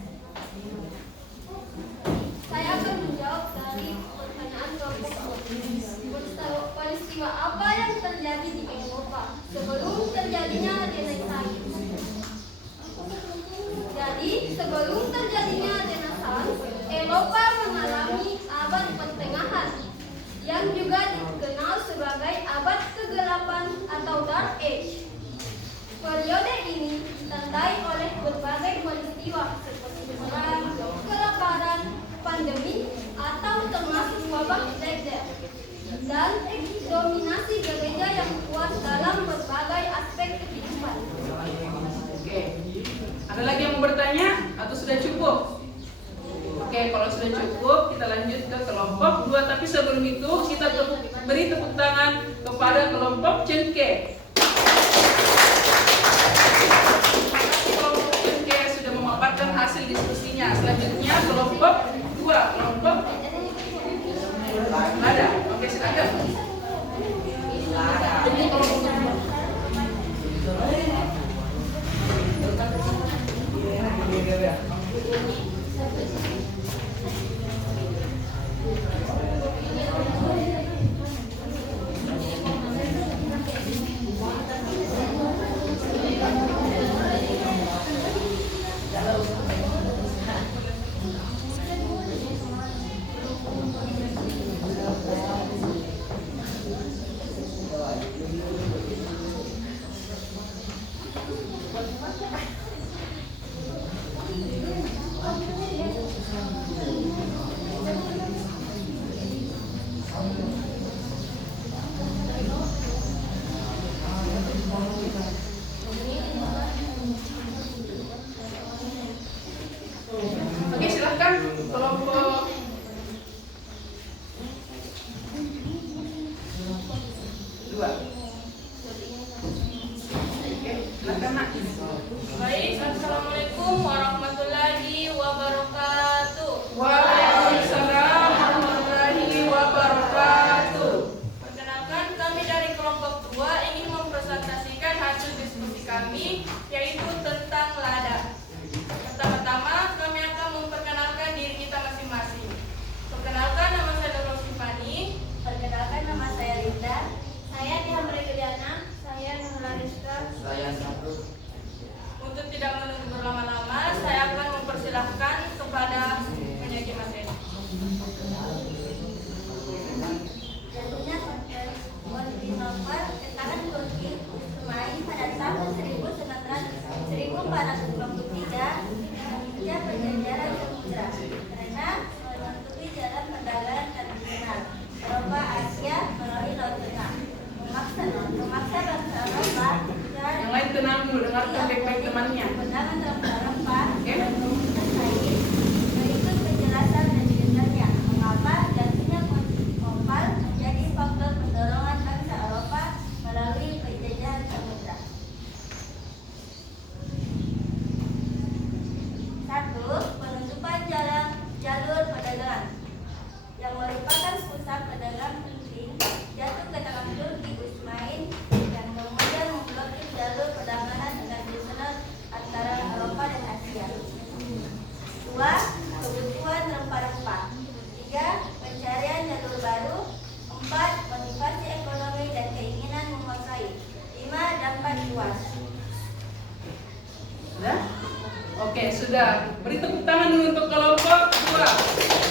Saya akan menjawab dari pertanyaan kelompok 2. Peristiwa apa yang terjadi di Eropa sebelum terjadinya Renaissance? Jadi, sebelum terjadinya Renaissance, Eropa mengalami abad pertengahan yang juga dikenal sebagai abad kegelapan atau Dark Age. Periode ini ditandai oleh berbagai peristiwa seperti perang, kelaparan, pandemi, atau termasuk wabah Black dan dominasi gereja yang kuat dalam berbagai aspek kehidupan. Oke, ada lagi yang mau bertanya atau sudah cukup? Oke, kalau sudah cukup, kita lanjut ke kelompok 2. Tapi sebelum itu, kita beri tepuk tangan kepada kelompok Cengke. Kelompok Cengke sudah memaparkan hasil diskusinya. Selanjutnya kelompok 2, kelompok Lada. Oke, silakan. Jadi kelompok 2. Oke, silahkan kelompok 2. Oke, silahkan Nak. Baik, assalamualaikum warahmatullahi wabarakatuh. Waalaikumsalam warahmatullahi wabarakatuh. Perkenalkan, kami dari kelompok 2 ingin mempresentasikan hasil diskusi kami, yaitu tentang lada. Pertama-tama, kami akan memperkenalkan diri kita masing-masing. Perkenalkan, nama saya Dr. Sifani. Perkenalkan, nama saya Linda. Saya Dian Regiliana. Saya Nurul Rizka. Untuk tidak menunggu berlama-lama, saya akan mempersilahkan kepada penyaji materi. Jatuhnya Konstantinopel ketakan Turki Utsmani pada tahun 1423 menginjak penjajaran samudra karena menutupi jalan perdagangan tradisional Eropa Asia melalui Laut Tengah, memaksa bangsa Eropa dan Yang lain tenang dulu, dengarkan baik-baik temannya. kemenangan bangsa Eropa Oke. dan memutuskan Said. Berikut penjelasan dan ceritanya mengapa jatuhnya Konstantinopel menjadi faktor pendorongan bangsa Eropa melalui penjajahan samudra. 1. Penutupan jalur perdagangan yang merupakan pusat perdagangan penting jatuh ke tangan Turki Utsmani dan kemudian memblokir jalur perdagangan tradisional antara Eropa dan Asia. 2. Kebutuhan rempah-rempah. 3. Pencarian jalur baru. 4. Motivasi ekonomi dan keinginan menguasai. 5. Dampak luas. Sudah? Oke, sudah. Beri tepuk tangan dulu untuk kelompok 2.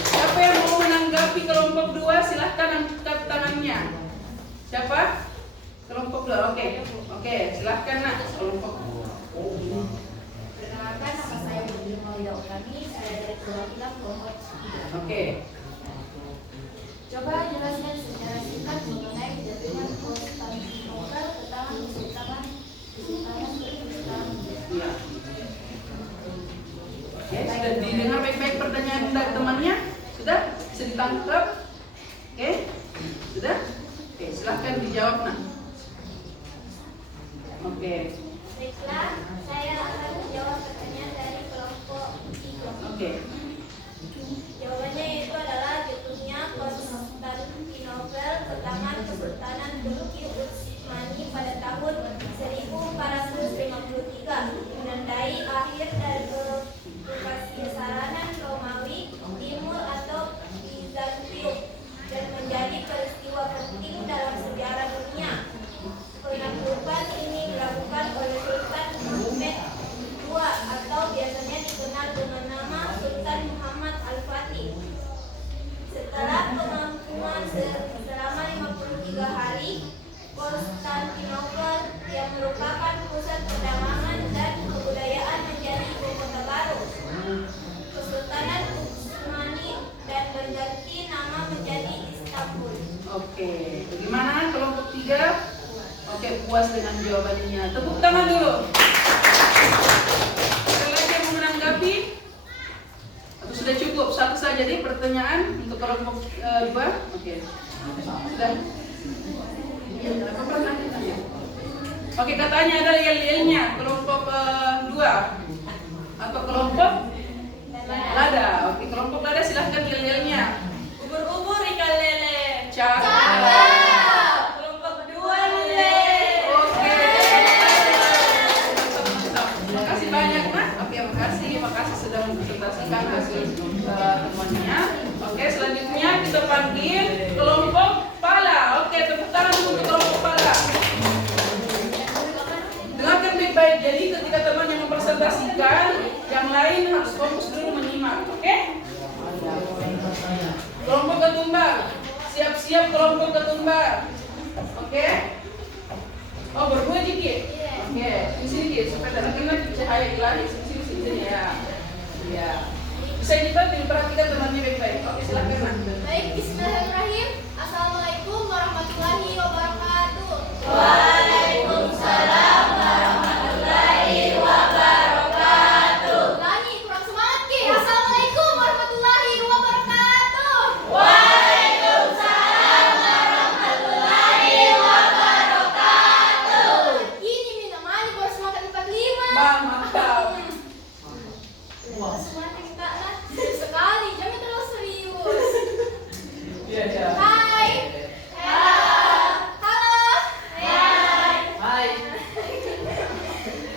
Siapa yang mau menanggapi kelompok 2? Silahkan angkat tangannya. Siapa? Kelompok 2. Oke, silahkan Nak. Kelompok 2. Perkenalkan, nama saya Budi Maulida Utami. Saya dari perwakilan kelompok 3. Oke. Coba jelaskan secara singkat mengenai kejatuhan Konstantinopel ke tangan Kesultanan Iya. Oke, sudah didengar baik-baik pertanyaan dari temannya? Sudah? Bisa ditangkap? Oke? Sudah? Oke, silahkan dijawab Nak. Oke. Baiklah, saya akan menjawab pertanyaan dari kelompok 3. Oke. Jawabannya itu adalah jatuhnya Konstantinopel ke tangan Kesultanan Turki Utsmani pada tahun 1453, menandai akhir dari Kesultanan Romawi Timur atau Bizantium dan menjadi peristiwa penting dalam sejarah dunia. Penaklukan ini dilakukan oleh Sultan Muhammad II atau biasanya dikenal dengan nama Sultan Muhammad Al-Fatih. Setelah pengampunan selama 53 hari, Konstantinopel yang merupakan pusat perdagangan dan kebudayaan menjadi ibu kota baru. Kesultanan Utsmani dan berganti nama menjadi Istanbul. Oke. Bagaimana kelompok 3? Oke, puas dengan jawabannya. Tepuk tangan dulu. Ada lagi yang mau menanggapi? Atau sudah cukup? Satu bisa jadi pertanyaan untuk kelompok 2? Oke. Sudah. Oke, katanya ada yel-yelnya kelompok 2 atau kelompok lada. Oke, kelompok lada silahkan yel-yelnya. Ubur-ubur ikan lele. Cakep. Kelompok 2 lele. Oke. Makasih banyak, Nak. Oke, makasih sudah mempresentasikan hasil temuannya. Oke, selanjutnya kita panggil kelompok pala. Oke, tepuk tangan untuk kelompok pala. Dengarkan baik-baik. Jadi ketika teman yang mempresentasikan, yang lain harus fokus dulu menyimak. Oke? Kelompok ketumbar. Siap-siap kelompok ketumbar. Oke? Oh, berdua dikit. Oke, di sini dikit supaya tidak kena cahaya ilahi. Sini ya. Ya. Bisa diperhatikan temannya baik-baik. Oke, silakan, Nak. Baik, bismillahirrahmanirrahim. Assalamualaikum warahmatullahi wabarakatuh. Waalaikumsalam warahmatullahi wabarakatuh. Ulangi, kurang semangat Ki. Assalamualaikum warahmatullahi wabarakatuh. Waalaikumsalam warahmatullahi wabarakatuh. Ini minuman baru semangat 45. Bang, mantap. Semangat kita lah. Sekali, jangan terlalu serius. Iya, iya. Hai. Halo. Hai.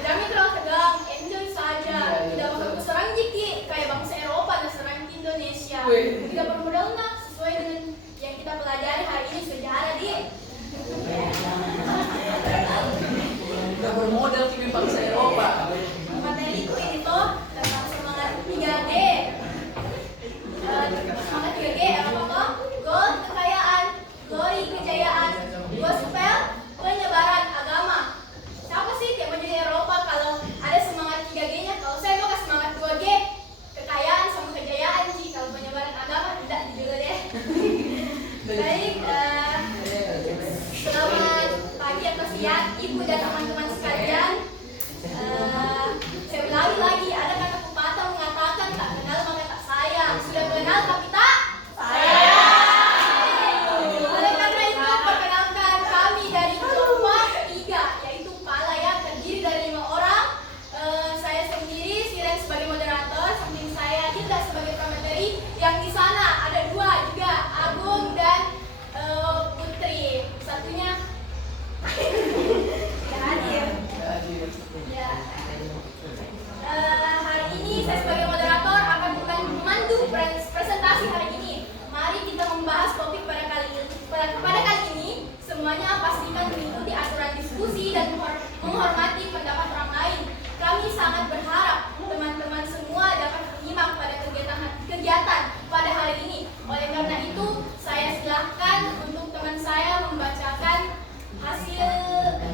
Jangan terlalu tegang, enjoy saja. Tidak perlu serang Jiki, kayak bangsa Eropa dan serang Indonesia. Wih. Tidak bermodal nak, sesuai dengan yang kita pelajari hari ini sejarah di. Kita bermodel kimi bangsa Eropa. Materiku ini toh tentang semangat 3G. Semangat 3G apa toh? Gold kekayaan, glory kejayaan, gospel penyebaran agama. Siapa sih yang mau jadi Eropa kalau ada semangat 3G-nya? Kalau saya mau kasih semangat 2G, kekayaan sama kejayaan sih. Kalau penyebaran agama tidak juga deh. Baik, selamat pagi atau siang ibu dan teman-teman sekalian. Saya ulangi lagi, ada kata pepatah mengatakan tak kenal maka tak sayang. Sudah kenal tapi tak sayang. Oleh karena itu, perkenalkan kami dari kelompok 3, yaitu Pala yang terdiri dari 5 orang. Saya sendiri, Siren sebagai moderator, samping saya Dinda sebagai pemateri. Yang di sana ada 2 juga, Agung dan Putri. Satunya tidak hadir. Ya. Hari ini saya sebagai moderator akan memandu presentasi hari ini. Mari kita membahas topik pada kali ini. Semuanya pastikan mengikuti aturan diskusi dan menghormati pendapat orang lain. Kami sangat berharap teman-teman semua dapat menyimak pada kegiatan pada hari ini. Oleh karena itu, saya silakan untuk teman saya membacakan hasil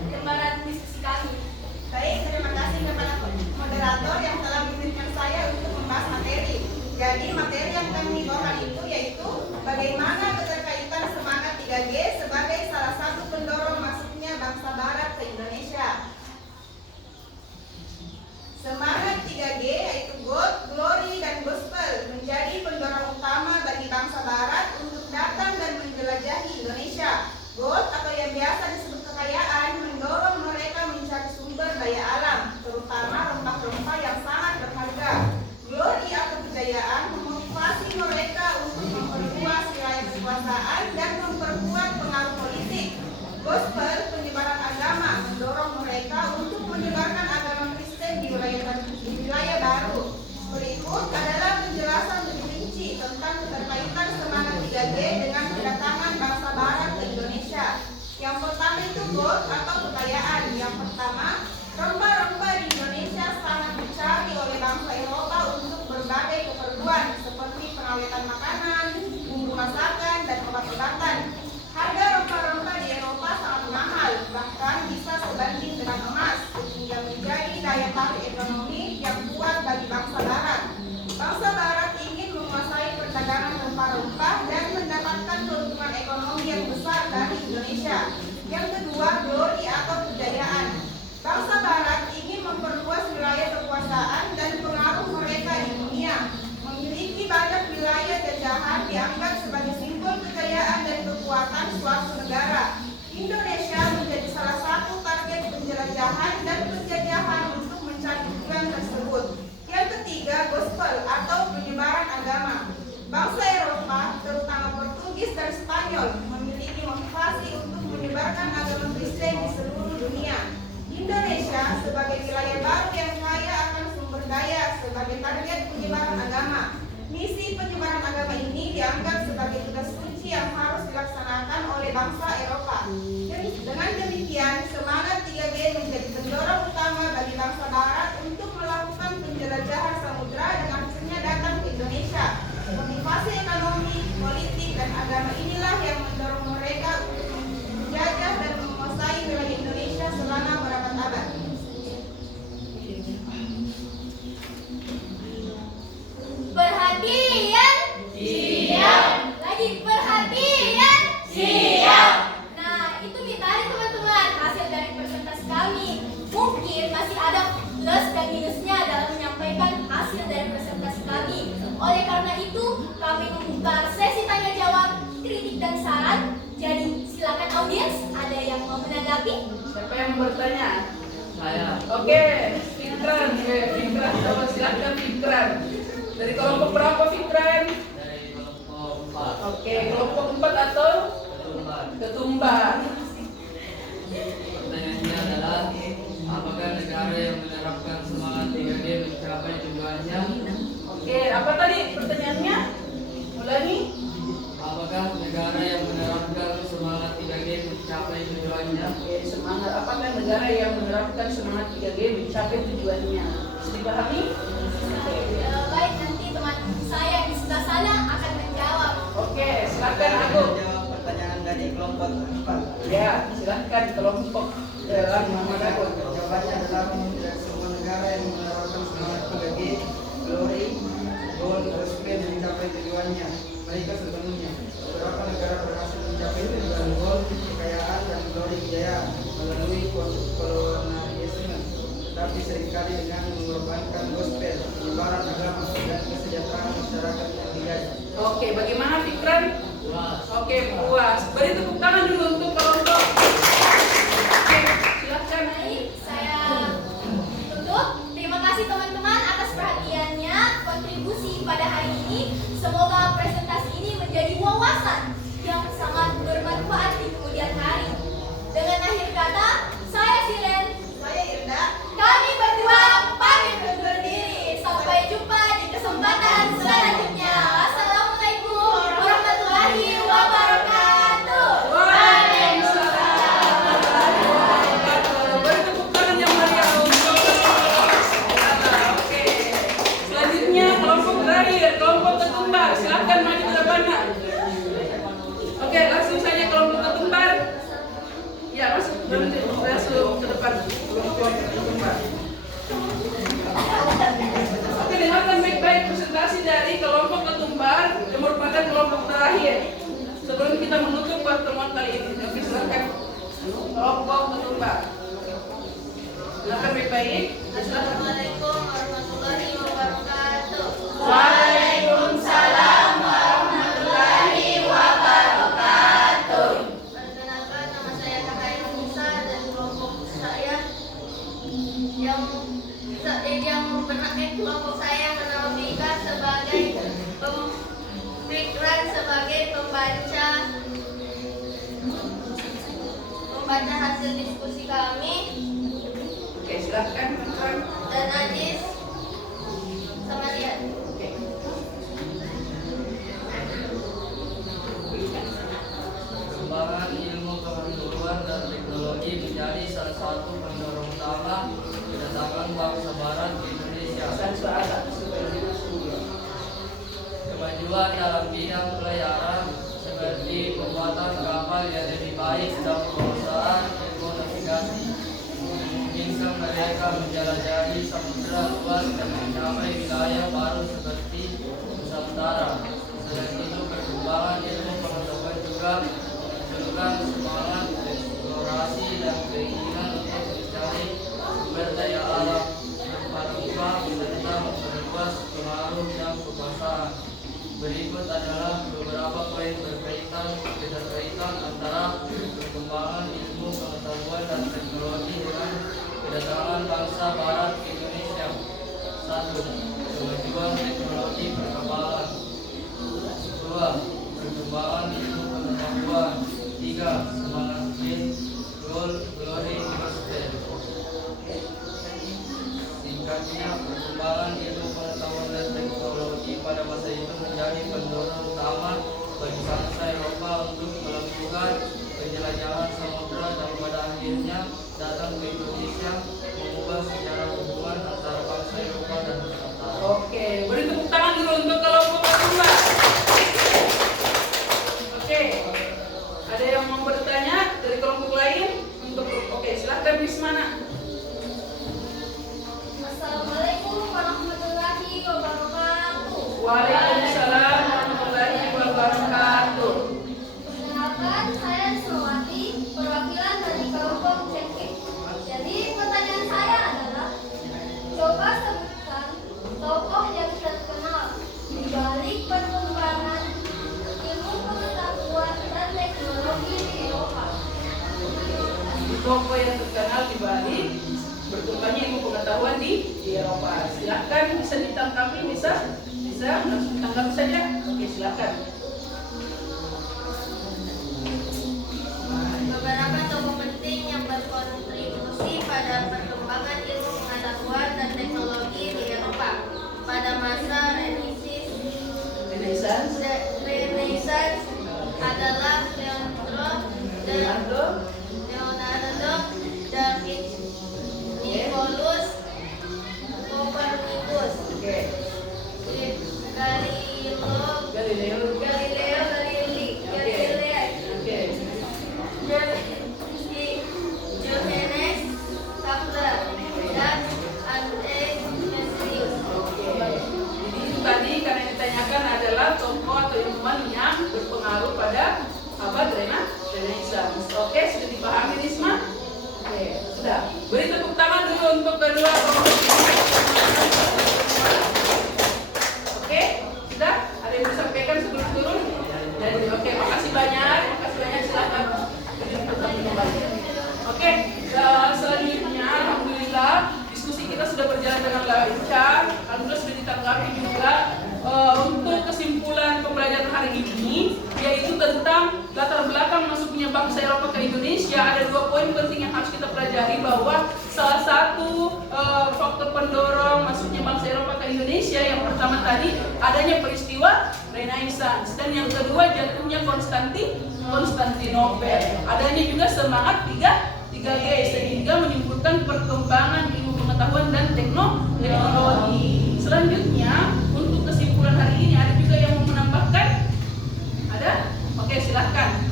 gambaran diskusi kami. Baik, terima kasih kepada moderator yang telah mengizinkan saya untuk membahas materi. Jadi materi yang kami bawakan itu yaitu bagaimana keterkaitan semangat 3G sebagai salah satu pendorong masuknya bangsa Barat ke Indonesia. Semangat 3G yaitu God, Glory, dan Gospel menjadi pendorong utama bagi bangsa Barat untuk datang dan menjelajahi Indonesia. God atau yang biasa disebut kekayaan mendorong mereka mencari sumber daya alam, terutama rempah-rempah yang sangat berharga. Glory atau kejayaan memotivasi mereka untuk memperluas wilayah kekuasaan dan memperkuat pengaruh politik. Gospel, penyebaran agama, mendorong mereka untuk menyebarkan agama Kristen di wilayah baru. Berikut adalah penjelasan lebih rinci tentang keterkaitan semangat 3G dengan kedatangan bangsa Barat ke Indonesia. Yang pertama itu gold atau kekayaan. Yang pertama, rempah-rempah di Indonesia sangat dicari oleh bangsa Eropa untuk berbagai keperluan seperti pengawetan makanan, bumbu masakan, dan obat-obatan. Harga rempah-rempah di Eropa sangat mahal, bahkan bisa sebanding dengan emas, sehingga menjadi daya tarik ekonomi yang kuat bagi bangsa Barat. Bangsa Barat ingin menguasai perdagangan rempah-rempah dan mendapatkan keuntungan ekonomi yang besar dari Indonesia. Yang kedua, glory atau kejayaan. Bangsa Barat ingin memperluas wilayah kekuasaan dan pengaruh mereka di dunia. Memiliki banyak wilayah penjajahan dianggap sebagai simbol kekayaan dan kekuatan suatu negara. Indonesia menjadi salah satu target penjelajahan dan penjajahan untuk mencari tujuan tersebut. Yang ketiga, gospel atau penyebaran agama. Bangsa Eropa, terutama Portugis dan Spanyol, memiliki motivasi untuk menyebarkan agama Kristen di seluruh dunia. Indonesia sebagai wilayah baru yang kaya akan sumber daya sebagai target penyebaran agama. Misi penyebaran agama ini dianggap sebagai tugas kunci yang harus dilaksanakan oleh bangsa Eropa. Dengan demikian, semangat 3G menjadi pendorong utama bagi bangsa Barat untuk melakukan penjelajahan samudera dan akhirnya datang ke Indonesia. Motivasi ekonomi, politik, dan agama inilah yang mendorong mereka untuk menjajah dan menguasai wilayah Indonesia selama berabad-abad. Perhatian. Siap. Lagi perhatian. Siap. Nah, itu nih tadi teman-teman hasil dari presentasi kami. Mungkin masih ada plus dan minusnya dalam menyampaikan hasil dari presentasi kami. Oleh karena itu, kami membuka sesi tanya jawab, kritik dan saran. Jadi, silakan audiens, ada yang mau menanggapi? Siapa yang bertanya? Saya. Oke, Fikran. Coba silakan Fikran. Dari kelompok berapa Fikran? Dari kelompok 4. Oke, kelompok 4 atau ketumbar. Pertanyaannya adalah, apakah negara yang menerapkan semangat 3G mencapai tujuannya? Oke, apa tadi pertanyaannya? Ulangi. Apakah negara yang menerapkan semangat 3G mencapai tujuannya? Oke, semangat. Apakah negara yang menerapkan semangat 3G mencapai tujuannya? Bisa dipahami? Baik, nanti teman saya di sebelah sana akan menjawab. Oke, silakan aku. Jawab pertanyaan dari kelompok 4. Ya, silakan kelompok Muhammad aku. Jawabannya adalah tidak semua negara yang menerapkan semangat 3G, glory, goal, gospel mencapai tujuannya. Mereka sepenuhnya. Beberapa negara berhasil mencapai tujuan goal, kekayaan dan glory kejayaan melalui kolonialisme, tetapi seringkali dengan mengorbankan gospel, penyebaran agama dan kesejahteraan masyarakat yang dijajah. Oke, bagaimana Fikran? Puas. Oke, puas. Beri tepuk tangan dulu untuk kelompok. Oke, silakan. Baik, saya tutup. Terima kasih teman-teman atas perhatiannya, kontribusi pada hari ini. Semoga presentasi ini menjadi wawasan yang sangat bermanfaat di kemudian hari. Dengan akhir kata, saya Siren. Saya Irda. Kami berdua pamit undur diri. Sampai jumpa di kesempatan selanjutnya. Assalamualaikum warahmatullahi wabarakatuh. Beri tepuk tangan yang meriah untuk Oke. Selanjutnya kelompok terakhir, kelompok ketumbar. Silakan maju ke depan. Oke, langsung saja kelompok ketumbar. Ya, masuk ke depan kelompok ketumbar. Oke, dengarkan baik-baik presentasi dari kelompok ketumbar yang merupakan kelompok terakhir sebelum kita menutup pertemuan kali ini. Oke, silakan kelompok ketumbar. Dengarkan baik-baik. Assalamualaikum warahmatullahi wabarakatuh. Waalaikumsalam warahmatullahi wabarakatuh. Perkenalkan, nama saya Kakak Nisa dan kelompok saya kelompok saya menama Vika sebagai Fikran sebagai pembaca hasil diskusi kami, Oke, silakan Fikran. dan Ajis sama Lian. Oke. Perkembangan ilmu pengetahuan dan teknologi menjadi salah satu pendorong utama kedatangan bangsa Barat di Indonesia. Dan soal supaya Kemajuan dalam bidang pelayaran seperti pembuatan kapal yang lebih baik dan penguasaan ilmu navigasi memungkinkan mereka menjelajahi samudera luas dan mencapai wilayah baru seperti Nusantara. Selain itu, perkembangan ilmu pengetahuan juga menunjukkan semangat eksplorasi dan keinginan untuk mencari sumber daya alam serta memperluas pengaruh dan kekuasaan. Berikut adalah tentang keterkaitan antara perkembangan ilmu pengetahuan dan teknologi dengan kedatangan bangsa Barat ke Indonesia. 1. Kemajuan teknologi perkapalan. 2. Perkembangan ilmu pengetahuan. 3. Semangat Gin, Gold, Glory, Gospel. Singkatnya, perkembangan ilmu pengetahuan dan teknologi pada masa itu menjadi pendorong utama bagi bangsa Eropa untuk melakukan penjelajahan samudra dan pada akhirnya datang ke Indonesia mengubah sejarah hubungan antara bangsa Eropa dan Nusantara. Oke, beri tepuk tangan dulu untuk kelompok kedua. Oke, ada yang mau bertanya dari kelompok lain? Oke, silakan Miss Mana. Assalamualaikum warahmatullahi wabarakatuh. Waalaikumsalam warahmatullahi wabarakatuh. Perkenalkan, saya Sawati, perwakilan dari kelompok CK. Jadi pertanyaan saya adalah, coba sebutkan tokoh yang terkenal di balik perkembangan ilmu pengetahuan dan teknologi di Eropa. Tokoh yang terkenal di balik berkembangnya ilmu pengetahuan di Eropa. Silakan bisa ditanggapi, bisa langsung ditanggapi saja. Oke, silakan. Beberapa tokoh penting yang berkontribusi pada perkembangan ilmu pengetahuan dan teknologi di Eropa pada masa Renaissance adalah Leonardo da Vinci, Nicolaus Copernicus, Oke. Galileo Galilei, Oke. Johannes Kepler, dan Athanasius. Jadi itu tadi karena yang ditanyakan adalah tokoh atau ilmuwan yang berpengaruh pada abad Renaissance. Oke, sudah dipahami Risma? Oke, sudah. Beri tepuk tangan dulu untuk kedua kelompok. Oke, sudah? Ada yang bisa sampaikan sebelum turun? Oke, makasih banyak. Silakan. Oke, selanjutnya alhamdulillah diskusi kita sudah berjalan dengan lancar. Alhamdulillah sudah ditanggapi juga untuk kesimpulan pembelajaran hari ini, yaitu tentang latar belakang masuknya bangsa Eropa ke Indonesia. Ada 2 poin penting yang harus kita pelajari, bahwa salah satu faktor pendorong masuknya bangsa Eropa ke Indonesia yang pertama tadi adanya peristiwa Renaissance, dan yang kedua jatuhnya Konstantinopel. Adanya juga semangat 3G sehingga menimbulkan perkembangan ilmu pengetahuan dan teknologi. Selanjutnya untuk kesimpulan hari ini ada juga yang mau menambahkan? Ada? Oke, silahkan.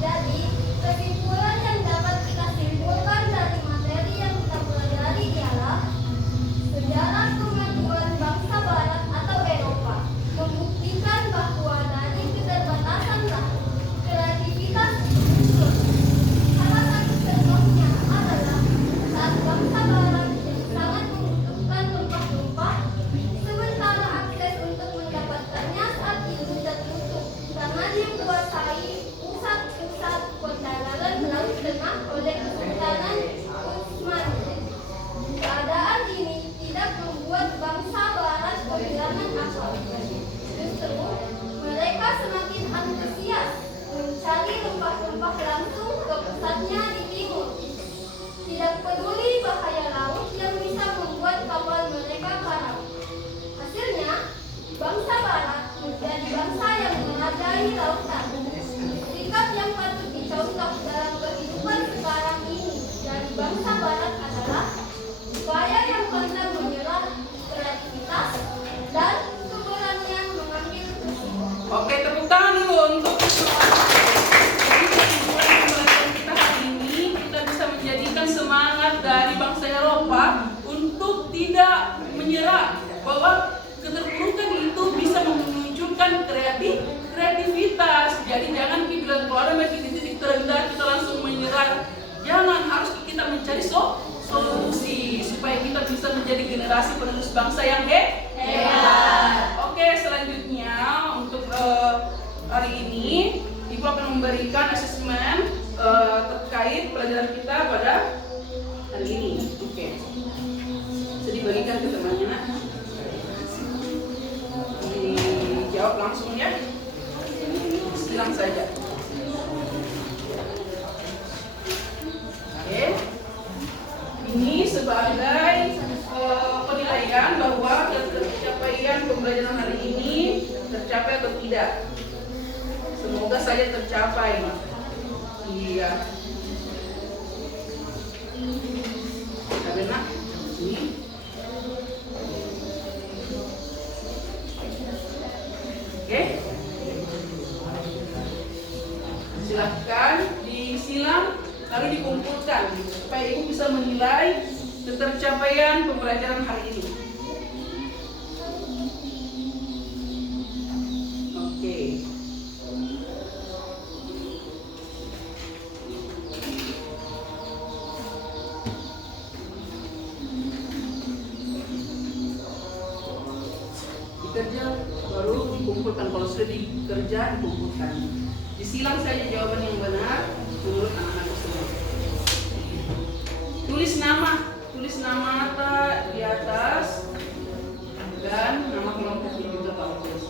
Jadi, kesimpulan yang dapat kita simpulkan dari materi yang kita pelajari ialah sejarah kemajuan bangsa Barat atau Eropa membuktikan bahwa dari keterbatasan kreativitas muncul. Salah satu contohnya adalah saat bangsa Barat yang sangat membutuhkan rempah-rempah, sementara akses untuk mendapatkannya saat itu tertutup karena dikuasai pusat-pusat perdagangan Laut Tengah oleh Kesultanan Utsmani. Keadaan ini tidak membuat bangsa Barat kehilangan akal. Justru mereka semakin antusias mencari rempah-rempah langsung ke pusatnya di timur. Tidak peduli bahaya laut yang bisa membuat kapal mereka karam. Hasilnya, bangsa Barat menjadi bangsa yang menghargai lautan. Sikap yang patut dicontoh dalam kehidupan sekarang ini dari bangsa Barat adalah upaya yang pantang menyerah, kreativitas, dan keberanian mengambil risiko. Oke, tepuk tangan dulu untuk kesimpulan pembelajaran kita hari ini. Kita bisa menjadikan semangat dari bangsa Eropa untuk tidak menyerah, bahwa keterpurukan itu bisa memunculkan kreativitas. Jadi jangan kita keluar dari titik terendah kita langsung menyerah. Jangan, harus kita mencari solusi supaya kita bisa menjadi generasi penerus bangsa yang hebat. Oke, selanjutnya untuk hari ini Ibu akan memberikan asesmen terkait pelajaran kita pada hari ini. Oke. Bisa dibagikan ke temannya, nak. Dijawab langsung ya. Silang saja. Oke. Ini sebagai penilaian bahwa capaian pembelajaran hari ini tercapai atau tidak. Semoga saja tercapai. Iya. Benar? Ini. Oke. Silahkan disilang lalu dikumpulkan supaya Ibu bisa menilai ketercapaian pembelajaran hari ini. Oke. Dikerja baru dikumpulkan, kalau sudah dikerja dikumpulkan. Disilang saja jawaban yang benar menurut anak-anak tersebut. Tulis nama di atas dan nama kelompoknya juga kamu tulis.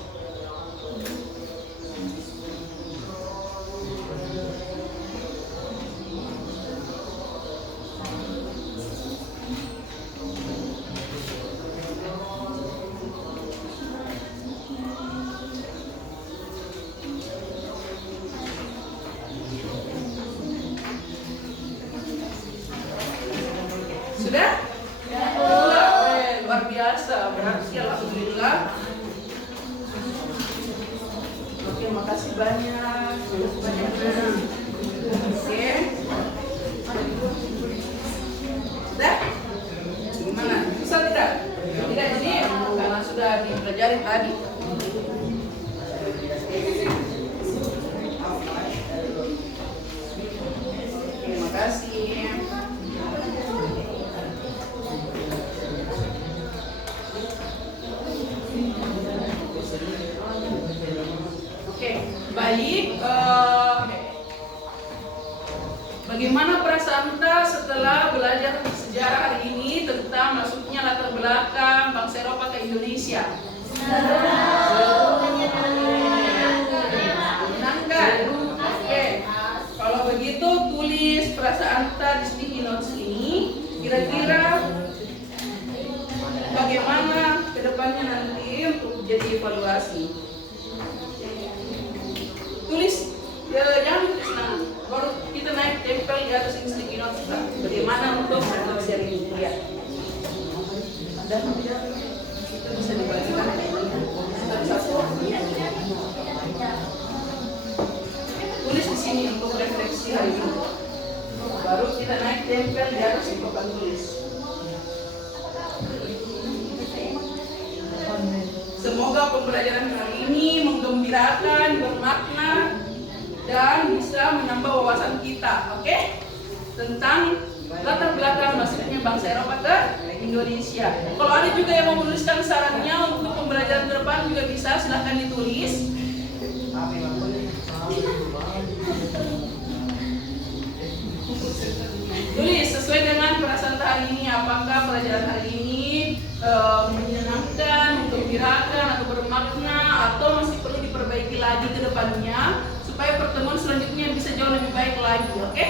Sudah? Luar biasa, berarti alhamdulillah. Oke, makasih banyak. Oke. Sudah? Gimana? Bisa tidak? Tidak, jadi karena sudah dipelajari tadi. Terima kasih. Baik, bagaimana perasaan Anda setelah belajar sejarah hari ini tentang masuknya latar belakang bangsa Eropa ke Indonesia? Menyenangkan. Oke, kalau begitu tulis perasaan Anda di sticky notes ini. Kira-kira bagaimana kedepannya nanti untuk jadi evaluasi? Tulis, jangan tulis nama, baru kita naik tempel di atas ini sticky notes. Bagaimana untuk belajar ini? Lihat, ada itu bisa dibagikan. Tulis di sini untuk refleksi hari ini. Baru kita naik tempel di atas ini papan tulis. Semoga pembelajaran hari ini menggembirakan, bermakna, dan bisa menambah wawasan kita, oke? Tentang latar belakang masuknya bangsa Eropa ke Indonesia. Kalau ada juga yang mau menuliskan sarannya untuk pembelajaran ke depan juga bisa, silahkan ditulis. Tulis sesuai dengan perasaan hari ini, apakah pelajaran hari ini menyenangkan, menggembirakan, atau bermakna, atau masih perlu diperbaiki lagi ke depannya supaya pertemuan selanjutnya bisa jauh lebih baik lagi, oke?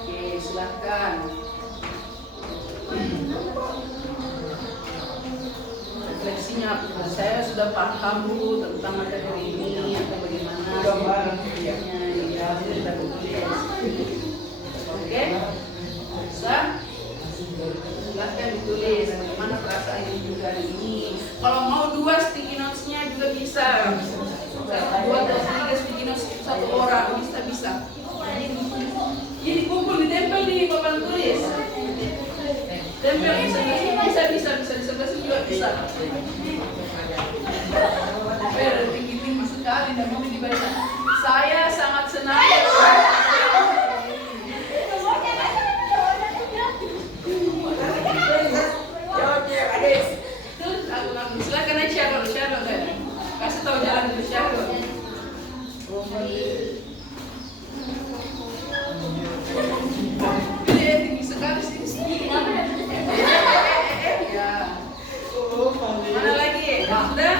Oke, silahkan. Refleksinya, saya sudah paham Bu tentang materi ini atau bagaimana Gambaran. ya, kita tulis. Oke, bisa silahkan ditulis bagaimana perasaan ibu hari ini. Kalau mau 2 sticky notes-nya juga bisa. 2 atau 3 sticky notes 1 orang bisa. Jadi kumpul ditempel di papan tulis. Tempel bisa di sebelah sini juga bisa. Tinggi sekali dan mau dibaca. Saya sangat senang. Silakan aja Syahrul kan. Kasih tahu jalan dulu Syahrul. Tinggi sekali sih. Ya. Mana lagi? Sudah?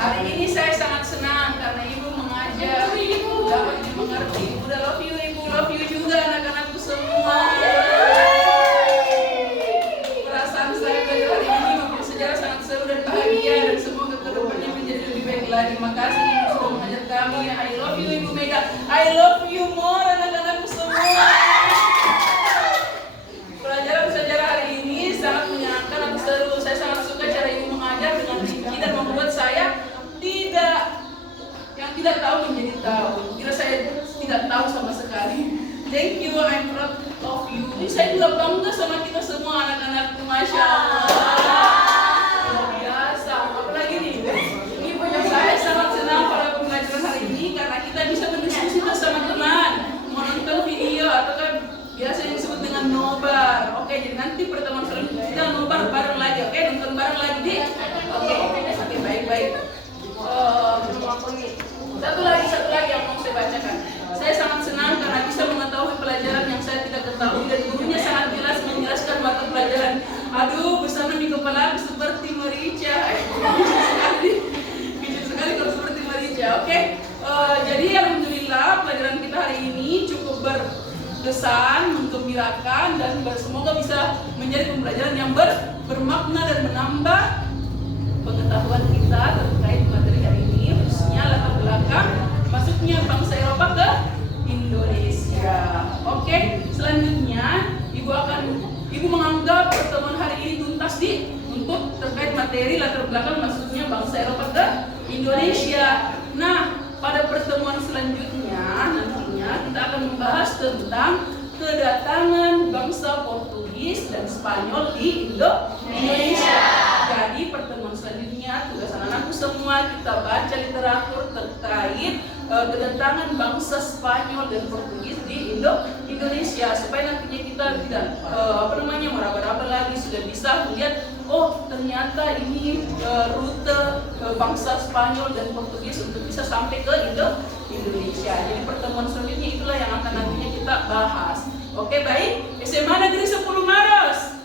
Hari ini saya sangat senang karena Ibu mengajar, dapat dimengerti. Udah love you Ibu, love you juga anak-anakku semua. Perasaan saya belajar hari ini maupun sejarah sangat seru dan bahagia dan semoga kedepannya menjadi lebih baik lagi. Makasih Ibu sudah mengajar kami. I love you Ibu Mega. I love you more anak-anakku semua. Pelajaran sejarah hari ini sangat menyenangkan dan seru. Saya sangat suka cara Ibu mengajar dengan rinci dan membuat saya tidak tahu menjadi tahu. Kira saya tidak tahu sama sekali. Thank you, I'm proud of you. Ini saya juga bangga sama kita semua anak-anakku, masya Allah. Luar biasa. Apalagi nih, ini punya saya sangat senang pada pembelajaran hari ini karena kita bisa berdiskusi bersama teman, menonton video atau kan biasa yang disebut dengan nobar. Oke, jadi nanti pertemuan selanjutnya kita nobar bareng lagi. Oke, nonton bareng lagi di. Oke, baik. Satu lagi yang mau saya bacakan. Saya sangat senang karena bisa mengetahui pelajaran yang saya tidak ketahui dan gurunya sangat jelas menjelaskan mata pelajaran. Aduh, bersama di kepala seperti merica. Kecil sekali kalau seperti merica. Oke, jadi alhamdulillah pelajaran kita hari ini cukup berkesan, menggembirakan dan semoga bisa menjadi pembelajaran yang bermakna dan menambah pengetahuan kita terkait materi hari ini, khususnya latar belakang masuknya bangsa Eropa ke Indonesia. Oke, selanjutnya Ibu menganggap pertemuan hari ini tuntas untuk terkait materi latar belakang masuknya bangsa Eropa ke Indonesia. Nah, pada pertemuan selanjutnya nantinya kita akan membahas tentang kedatangan bangsa Portugis dan Spanyol di Indonesia. Jadi pertemuan selanjutnya tugas anak-anakku semua kita baca literatur terkait kedatangan bangsa Spanyol dan Portugis di Indonesia supaya nantinya kita tidak meraba-raba lagi, sudah bisa melihat oh ternyata ini rute bangsa Spanyol dan Portugis untuk bisa sampai ke Indonesia. Jadi pertemuan selanjutnya itulah yang akan nantinya kita bahas. Oke, baik. SMA Negeri 10 Maros.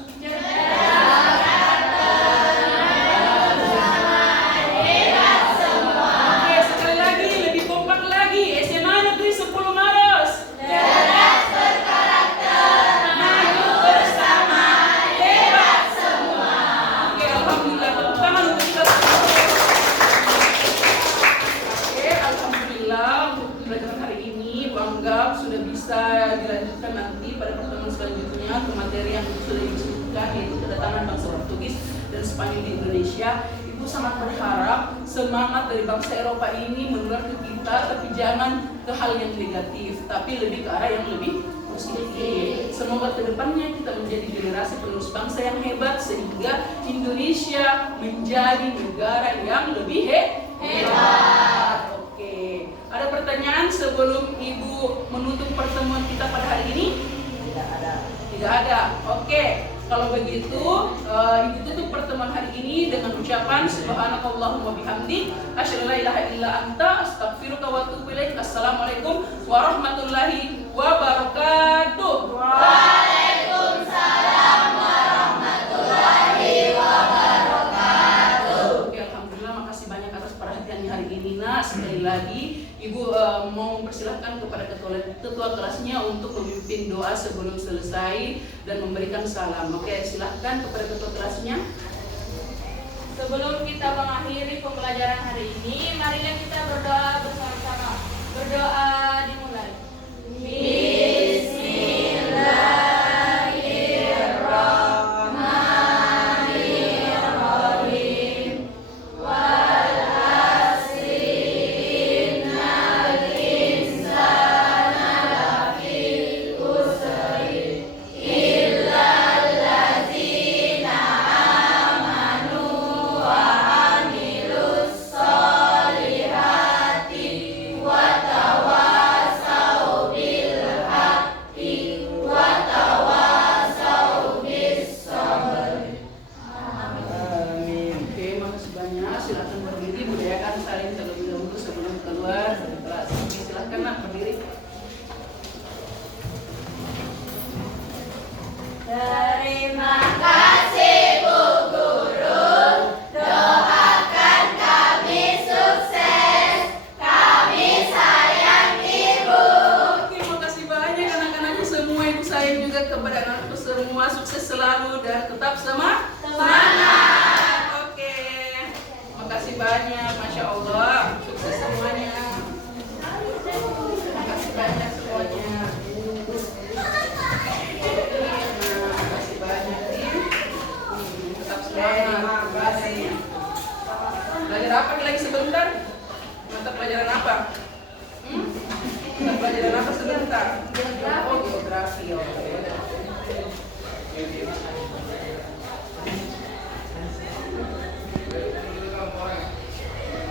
Sudah bisa dilanjutkan nanti pada pertemuan selanjutnya ke materi yang sudah disebutkan, yaitu kedatangan bangsa Portugis dan Spanyol di Indonesia. Ibu sangat berharap semangat dari bangsa Eropa ini menular ke kita, tapi jangan ke hal yang negatif, tapi lebih ke arah yang lebih positif. Semoga Semoga kedepannya kita menjadi generasi penerus bangsa yang hebat sehingga Indonesia menjadi negara yang lebih hebat. Oke, ada pertanyaan sebelum Ibu menutup pertemuan kita pada hari ini? Tidak ada. Oke, kalau begitu Ibu tutup pertemuan hari ini dengan ucapan subhanakallahumma bihamdik asyhadu an la ilaha illa anta astaghfiruka wa atubu ilaik. Assalamualaikum warahmatullahi wabarakatuh. Waalaikumsalam warahmatullahi wabarakatuh. Oke, alhamdulillah, makasih banyak atas perhatiannya hari ini. Nah, sekali lagi Ibu mau mempersilahkan kepada ketua kelasnya untuk memimpin doa sebelum selesai dan memberikan salam. Oke, silahkan kepada ketua kelasnya. Sebelum kita mengakhiri pembelajaran hari ini, marilah kita berdoa bersama-sama. Berdoa dimulai. Bismillahirrahmanirrahim. Wal asri innal insana lafi khusri illa allazina amanu wa amilus solihati wa tawasau bil haqqi wa tawasau bis sabr. Amin. Oke, makasih banyak. Silakan berdiri, budayakan saling terlebih dahulu sebelum keluar dari kelas. Oke, silakan nak berdiri. Terima kasih Bu Guru, doakan kami sukses, kami sayang Ibu. Oke, makasih banyak anak-anakku semua. Ibu sayang juga kepada anakku semua. Sukses selalu dan tetap semangat. Oke, makasih banyak. Masya Allah. Sukses semuanya. Makasih banyak semuanya. Makasih banyak Tim. Tetap semangat. Makasih. Belajar apa lagi sebentar? Mata pelajaran apa? Mata pelajaran apa sebentar? Oh, geografi. Oke.